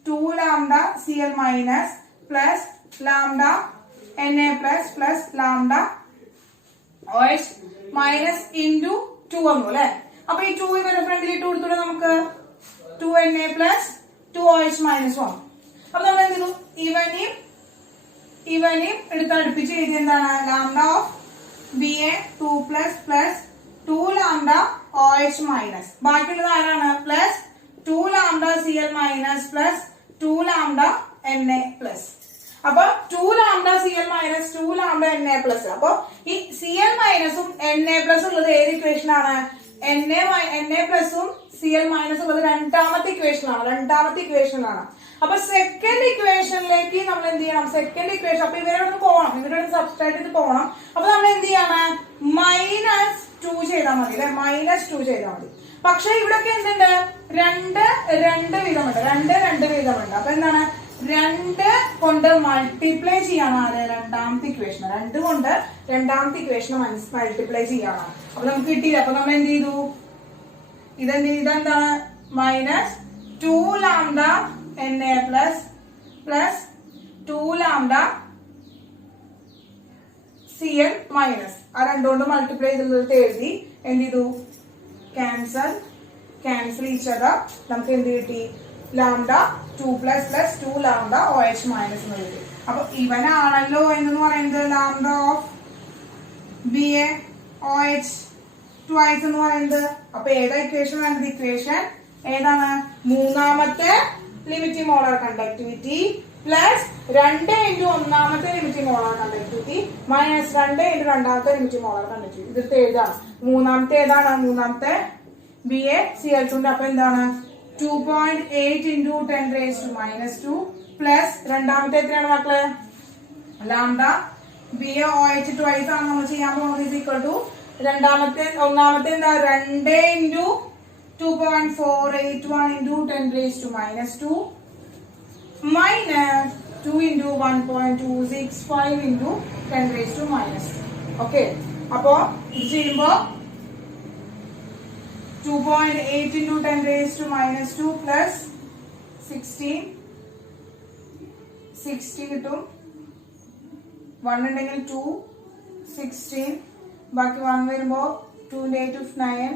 2 lambda Cl minus plus lambda Na plus plus lambda OH minus into 2 വന്നു അല്ലെ. അപ്പൊ ഈ 2 ഇവരുടെ ഫ്രണ്ടിൽ ഇട്ട് കൊടുത്തൂടെ നമുക്ക് 2 Na പ്ലസ് 2 OH മൈനസ് 1. അപ്പൊ നമ്മൾ എന്ത് ചെയ്തു ഇവനെയും എടുത്ത് അടുപ്പിച്ച് എഴുതി എന്താണ് lambda of Ba2 plus plus 2 lambda OH minus. ബാക്കിയുള്ളത് ആരാണ് plus 2 lambda Cl minus plus 2 lambda Na plus. അപ്പൊ 2 lambda Cl minus 2 lambda Na plus. അപ്പൊ ഈ Cl മൈനസും Na പ്ലസ് ഉള്ളത് ഏത് ഇക്വേഷൻ ആണ് Na പ്ലസും Cl മൈനസും ഉള്ളത് രണ്ടാമത്തെ ഇക്വേഷനാണ്. അപ്പൊ സെക്കൻഡ് ഇക്വേഷനിലേക്ക് നമ്മൾ എന്ത് ചെയ്യണം? സെക്കൻഡ് ഇക്വേഷൻ അപ്പൊ ഇവരോട് പോകണം, ഇവരോട് സബ്സ്ട്രാക്ട് ചെയ്ത് പോകണം. അപ്പൊ നമ്മൾ എന്ത് ചെയ്യാണ്? -2 ചെയ്താൽ മതി അല്ലെ, -2 ചെയ്താൽ മതി. പക്ഷെ ഇവിടൊക്കെ എന്തുണ്ട്? രണ്ട് വീതമുണ്ട്. അപ്പൊ എന്താണ്? 2 കൊണ്ട് മൾട്ടിപ്ലൈ ചെയ്യാണ് ആര്? രണ്ടാമത്തെ ഇക്വേഷൻ. 2 കൊണ്ട് രണ്ടാമത്തെ ഇക്വേഷൻ മൾട്ടിപ്ലൈ ചെയ്യാണ്. അപ്പൊ നമുക്ക് കിട്ടിയില്ല. അപ്പൊ നമ്മൾ എന്ത് ചെയ്തു? ഇതെന്താണ്? -2 lambda Na plus 2 lambda Cl minus ആ 2 കൊണ്ട് മൾട്ടിപ്ലൈ ചെയ്തുള്ളത് എഴുതി. എന്ത് ചെയ്തു? Cancel each other. നമുക്ക് എന്ത് കിട്ടി? Lambda 2 plus 2 lambda OH minus എന്ന് കിട്ടി. അപ്പൊ ഇവനാണല്ലോ എന്ന് പറയുന്നത് ലാംഡ ഓഫ് BaOH ട്വൈസ് എന്ന് പറയുന്നത്. അപ്പൊ ഏതാ ഇക്വേഷൻ വേണ്ടത്? ഇക്വേഷൻ ഏതാണ്? മൂന്നാമത്തെ limiting molar conductivity plus 2 into ഒന്നാമത്തെ limiting molar conductivity minus 2 into രണ്ടാമത്തെ ലിമിറ്റിംഗ് മോളാർ കണ്ടക്ടിവിറ്റി. ഇതിട്ട് എഴുതാം. മൂന്നാമത്തെ ഏതാണ്? മൂന്നാമത്തെ BaCl2. അപ്പൊ എന്താണ്? 2.8 ഇൻറ്റു 10⁻⁻² പ്ലസ് രണ്ടാമത്തെ എത്രയാണ് മക്കളെ? ലാംഡ BaOH ട്വൈസ് ആണ് നമ്മൾ ചെയ്യാൻ പോകുന്നത്. ഇസ് ഈക്വൽ ടു ഒന്നാമത്തെ എന്താ? 2 into 2.481 into 10⁻⁻² minus 2 into 1.265 into 10⁻². Okay, അപ്പോ ഇത് ചെയ്യുമ്പോ 2.8 ഇൻറ്റു 10⁻² പ്ലസ് 16 കിട്ടും. 1 ഉണ്ടെങ്കിൽ 2 16 ബാക്കി 1 വരുമ്പോ 2 × 8 9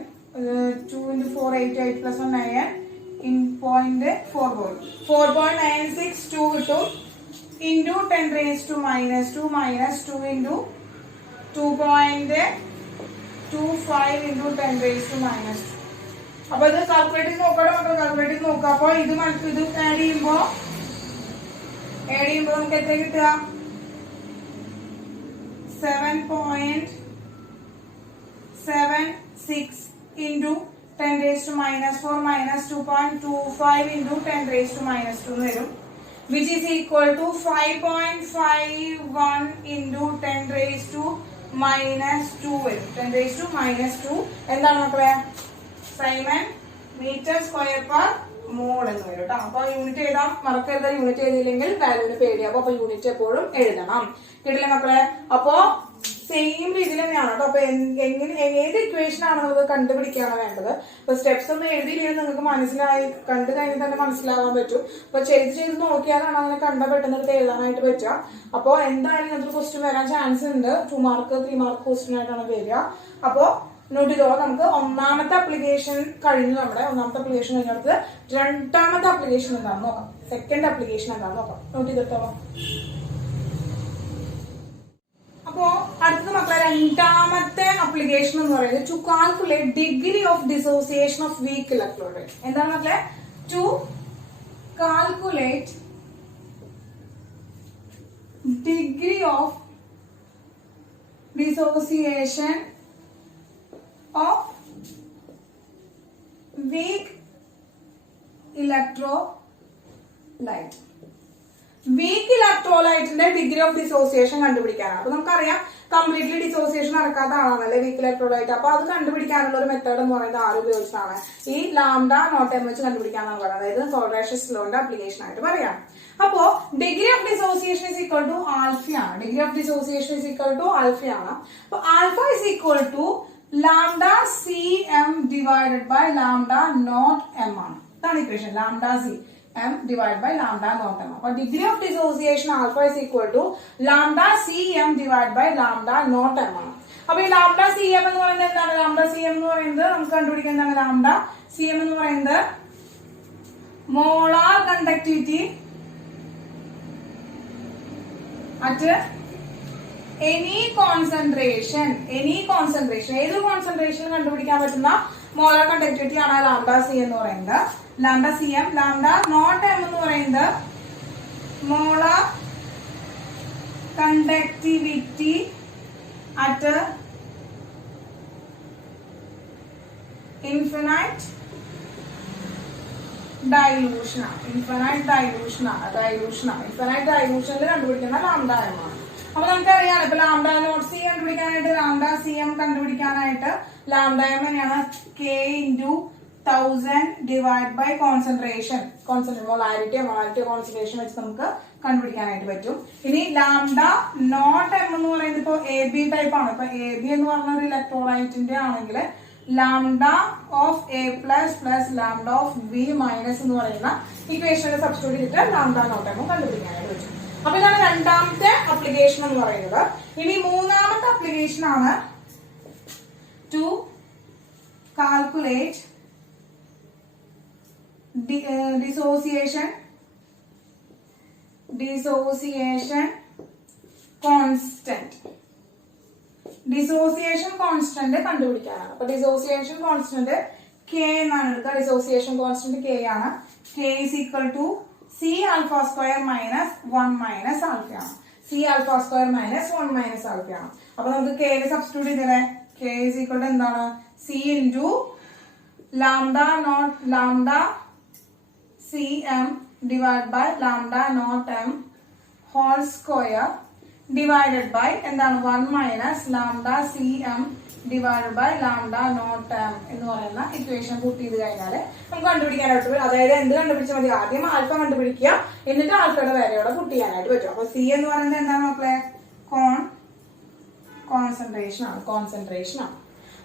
2 × 4 8 പ്ലസ് 1 9 in 4.962 കിട്ടും ഇൻറ്റു 10⁻² മൈനസ് 2 ഇൻറ്റു 2.25 ഇൻറ്റു 10⁻². അപ്പൊ ഇത് കാൽക്കുലേറ്റ് നോക്കാം. അപ്പൊ ഇത് ആഡ് ചെയ്യുമ്പോ നമുക്ക് എത്ര കിട്ടുക? 7.76 ഇൻറ്റു 10⁻⁻4 മൈനസ് 2.25 ഇൻറ്റു 10⁻² വരും. Which is equal to 5.51 into 10⁻² വരും. 10⁻². എന്താണ് മക്കളെ? Simon metre square per mole എന്ന് വരും കേട്ടോ. അപ്പൊ യൂണിറ്റ് എഴുതാം മറക്കരുത്. യൂണിറ്റ് എഴുതിയില്ലെങ്കിൽ വാല്യൂന് പേടിയാവും. അപ്പൊ യൂണിറ്റ് എപ്പോഴും എഴുതണം. കിട്ടില്ലേ മക്കളെ? അപ്പോ സെയിം രീതിയിൽ തന്നെയാണ് കേട്ടോ. അപ്പൊ ഏത് ഇക്വേഷൻ ആണെന്നുള്ളത് കണ്ടുപിടിക്കുകയാണ് വേണ്ടത്. അപ്പൊ സ്റ്റെപ്സ് ഒന്നും എഴുതിയില്ലെങ്കിൽ നിങ്ങൾക്ക് കണ്ടു കഴിഞ്ഞാൽ തന്നെ മനസ്സിലാവാൻ പറ്റും. അപ്പൊ ചെയ്ത് നോക്കിയാലാണ് അങ്ങനെ കണ്ട പെട്ടെന്ന് എടുത്ത് എഴുതാനായിട്ട് പറ്റുക. അപ്പൊ എന്തായാലും ഇങ്ങനത്തെ ക്വസ്റ്റ്യൻ വരാൻ ചാൻസ് ഉണ്ട്. 2 മാർക്ക് 3 മാർക്ക് ക്വസ്റ്റ്യൻ ആയിട്ടാണ് വരിക. അപ്പോ നോട്ട് ചെയ്തോളാം. നമുക്ക് ഒന്നാമത്തെ അപ്ലിക്കേഷൻ കഴിഞ്ഞു. ഒന്നാമത്തെ അപ്ലിക്കേഷൻ കഴിഞ്ഞിടത്ത് രണ്ടാമത്തെ അപ്ലിക്കേഷൻ എന്താണെന്ന് നോക്കാം. സെക്കൻഡ് അപ്ലിക്കേഷൻ എന്താണെന്ന് നോക്കാം. നോട്ട് ചെയ്തിട്ടോളാം. അപ്പോ അടുത്തത് മക്കളെ രണ്ടാമത്തെ അപ്ലിക്കേഷൻ എന്ന് പറയുന്നത് to calculate degree of dissociation of weak electrode. എന്താണ് മക്കളെ? To calculate degree of dissociation of weak electrolyte. Weak ഇലക്ട്രോലൈറ്റിന്റെ ഡിഗ്രി ഓഫ് ഡിസോസിയേഷൻ കണ്ടുപിടിക്കാനാണ്. അപ്പൊ നമുക്കറിയാം കംപ്ലീറ്റ്ലി ഡിസോസിയേഷൻ നടക്കാത്ത ആളാണല്ലേ വീക്ക് ഇലക്ട്രോലൈറ്റ്. അപ്പൊ അത് കണ്ടുപിടിക്കാനുള്ള ഒരു മെത്തേഡ് എന്ന് പറയുന്നത് ആര് ഉപയോഗിച്ചാണ്? ഈ ലാംഡ നോട്ട് എം വെച്ച് കണ്ടുപിടിക്കാന്നാണ് പറയുന്നത്. അതായത് കോൾറാഷ്യസ് ലോന്റെ അപ്ലിക്കേഷൻ ആയിട്ട് പറയാം. അപ്പോ degree of dissociation is equal to ആൽഫയാണ്. Degree of dissociation is equal to ആൽഫയാണ്. അപ്പൊ alpha is equal to lambda cm divided by lambda not m ആണ്. ഇതാണ് equation. lambda cm divided by lambda not m. അപ്പോൾ degree of dissociation alpha is equal to lambda cm divided by lambda not m ആണ്. അപ്പോൾ ഈ lambda cm എന്ന് പറയുന്നത് എന്താണ്? lambda cm എന്ന് പറയുന്നത് നമുക്ക് കണ്ടുപിടിക്കാൻ എന്താണ്? lambda cm എന്ന് പറയുന്നത് molar conductivity at any concentration. ഏതൊരു കോൺസെൻട്രേഷൻ കണ്ടുപിടിക്കാൻ പറ്റുന്ന മോളാർ കണ്ടക്ടിവിറ്റി ആണ് ലാംഡ സി എന്ന് പറയുന്നത്. Lambda C M. Lambda nought M എന്ന് പറയുന്നത് മോളാർ കണ്ടക്ടിവിറ്റി അറ്റ് ഇൻഫിനൈറ്റ് ഡൈലൂഷനാണ്. ഇൻഫിനൈറ്റ് ഡൈലൂഷനിൽ കണ്ടുപിടിക്കുന്ന ലാംഡ എം ആണ്. അപ്പൊ നമുക്കറിയാം ഇപ്പൊ ലാംഡ നോട്ട് സി കണ്ടുപിടിക്കാനായിട്ട് ലാംഡ സി എം കണ്ടുപിടിക്കാനായിട്ട് ലാംഡ എം എങ്ങനെയാണ് K into 1000 divide by concentration molarity concentration വെച്ച് നമുക്ക് കണ്ടുപിടിക്കാനായിട്ട് പറ്റും. ഇനി ലാംഡ നോട്ട് എം എന്ന് പറയുന്നത് ഇപ്പൊ എ ബി ടൈപ്പ് ആണ്. ഇപ്പൊ എ ബി എന്ന് പറഞ്ഞ ഒരു ഇലക്ട്രോലൈറ്റിന്റെ ആണെങ്കിൽ lambda of A plus plus lambda of B minus എന്ന് പറയുന്ന ഇക്വേഷനിൽ സബ്സ്റ്റിറ്റ്യൂട്ട് ചെയ്തിട്ട് ലാംഡ നോട്ട് എം കണ്ടുപിടിക്കാനായിട്ട് പറ്റും. അപ്പൊ ഇതാണ് രണ്ടാമത്തെ അപ്ലിക്കേഷൻ എന്ന് പറയുന്നത്. ഇനി മൂന്നാമത്തെ അപ്ലിക്കേഷൻ ആണ് to calculate dissociation constant. Dissociation constant കണ്ടുപിടിക്കാനാണ്. അപ്പൊ ഡിസോസിയേഷൻ കോൺസ്റ്റന്റ് കെ എന്നാണ് എടുക്കുക. ഡിസോസിയേഷൻ കോൺസ്റ്റന്റ് കെ ആണ്. K is equal to C alpha square minus 1 minus ആൽഫയാണ്. C alpha square minus 1 minus ആൽഫയാണ്. അപ്പൊ നമുക്ക് കെ സബ്സ്റ്റിറ്റ്യൂട്ട് ചെയ്തേ. കെ ഇസ് ഈക്വൽ ടു എന്താണ് C into lambda nought lambda Cm divided by lambda naught m whole square divided by എന്താണ് 1 minus lambda Cm divided by lambda naught m എന്ന് പറയുന്ന equation puttu ചെയ്ത് കഴിഞ്ഞാൽ നമുക്ക് കണ്ടുപിടിക്കാനായിട്ട് പറ്റും. അതായത് എന്ത് കണ്ടുപിടിച്ചാൽ മതി, ആദ്യം ആൽഫ കണ്ടുപിടിക്കുക, എന്നിട്ട് ആൽഫയുടെ വാല്യൂടെ പുട്ട് ചെയ്യാനായിട്ട് പറ്റും. അപ്പൊ സി എന്ന് പറയുന്നത് എന്താണ് മക്കളെ കോൺസെൻട്രേഷൻ ആണ്.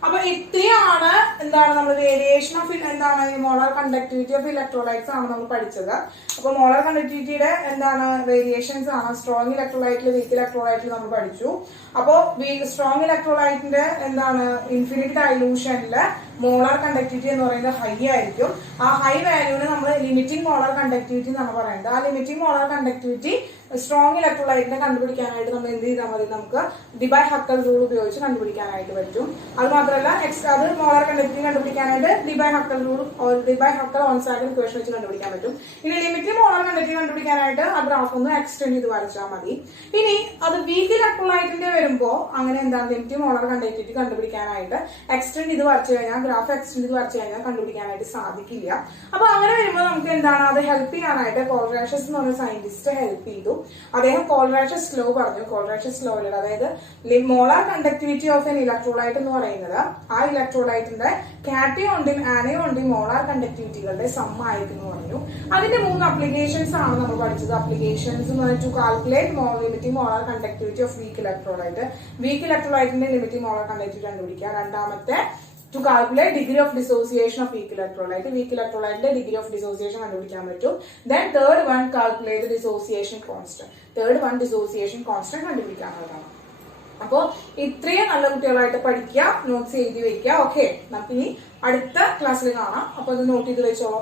അപ്പൊ ഇത്രയാണ് എന്താണ് നമ്മൾ വേരിയേഷൻ ഓഫ് എന്താണ് മോളാർ കണ്ടക്ടിവിറ്റി ഓഫ് ഇലക്ട്രോലൈറ്റ്സ് ആണ് നമ്മൾ പഠിച്ചത്. അപ്പൊ മോളാർ കണ്ടക്ടിവിറ്റിയുടെ എന്താണ് വേരിയേഷൻസ് ആണ് സ്ട്രോങ് ഇലക്ട്രോലൈറ്റിൽ വീക്ക് ഇലക്ട്രോലൈറ്റിൽ നമ്മൾ പഠിച്ചു. അപ്പോ സ്ട്രോങ് ഇലക്ട്രോലൈറ്റിന്റെ എന്താണ് ഇൻഫിനിറ്റ് ഡൈലൂഷനില് മോളാർ കണ്ടക്ടിവിറ്റി എന്ന് പറയുന്നത് ഹൈ ആയിരിക്കും. ആ ഹൈ വാല്യൂവിന് നമ്മൾ ലിമിറ്റിംഗ് മോളാർ കണ്ടക്ടിവിറ്റി എന്നാണ് പറയുന്നത്. ആ ലിമിറ്റിംഗ് മോളാർ കണ്ടക്ടിവിറ്റി സ്ട്രോങ് ഇലക്ട്രോലൈറ്റിനെ കണ്ടുപിടിക്കാനായിട്ട് നമ്മൾ എന്ത് ചെയ്താൽ മതി, നമുക്ക് ഡിബൈ ഹക്കൽ റൂൾ ഉപയോഗിച്ച് കണ്ടുപിടിക്കാനായിട്ട് പറ്റും. അത് മാത്രമല്ല അത് മോളാർ കണ്ടക്ടിവിറ്റി കണ്ടുപിടിക്കാനായിട്ട് ഡിബൈ ഹക്കൽ ഓൺസാഗർ ഇക്വേഷൻ വെച്ച് കണ്ടുപിടിക്കാൻ പറ്റും. ഇനി ലിമിറ്റിംഗ് മോളാർ കണ്ടക്ടിവിറ്റി കണ്ടുപിടിക്കാനായിട്ട് ആ ഗ്രാഫ് ഒന്ന് എക്സ്റ്റെൻഡ് ചെയ്ത് വരച്ചാൽ മതി. ഇനി അത് വീക്ക് ഇലക്ട്രോലൈറ്റിന്റെ വരുമ്പോ അങ്ങനെ എന്താണ് ലിമിറ്റിംഗ് മോളാർ കണ്ടക്ടിവിറ്റി കണ്ടുപിടിക്കാനായിട്ട് എക്സ്റ്റെൻഡ് ചെയ്ത് വരച്ചു കഴിഞ്ഞാൽ ഗ്രാഫ് എക്സ്റ്റെൻഡ് ചെയ്ത് വരച്ചു കഴിഞ്ഞാൽ കണ്ടുപിടിക്കാനായിട്ട് സാധിക്കില്ല. അപ്പൊ അങ്ങനെ വരുമ്പോൾ നമുക്ക് എന്താണ് അത് ഹെൽപ്പ് ചെയ്യാനായിട്ട് കോൾറാഷസ് എന്ന് പറഞ്ഞ സയന്റിസ്റ്റ് ഹെൽപ്പ് ചെയ്തു. അദ്ദേഹം കോൾറാഷസ് ലോ പറഞ്ഞു. കോൾറാഷസ് ലോയിൽ അതായത് molar conductivity of an electrolyte എന്ന് പറയുന്നത് ആ ഇലക്ട്രോലൈറ്റിന്റെ കാറ്റയോണിന്റെയും ആനയോണിന്റെയും മോളാർ കണ്ടക്ടിവിറ്റികളുടെ സം ആയിരിക്കും എന്ന് പറഞ്ഞു. അതിന്റെ 3 അപ്ലിക്കേഷൻസ് ആണ് നമ്മൾ പഠിച്ചത്. Applications to calculate limiting molar conductivity of weak ഇലക്ട്രോലൈറ്റിന്റെ ലിമിറ്റിംഗ് മോളാർ കണ്ടക്ടിവിറ്റി കണ്ടുപിടിക്കുക. രണ്ടാമത്തെ to calculate degree of dissociation of weak electrolyte degree of dissociation കണ്ടുപിടിക്കാൻ പറ്റും. Then third one calculate the dissociation constant. കണ്ടുപിടിക്കാനുള്ളതാണ്. അപ്പോ ഇത്രയും നല്ല കുട്ടികളായിട്ട് പഠിക്കുക, നോട്ട്സ് എഴുതി വെക്കുക. ഓക്കെ, നമുക്ക് ഇനി അടുത്ത ക്ലാസ്സിൽ കാണാം. അപ്പൊ അത് നോട്ട് ചെയ്ത് വെച്ചോളൂ.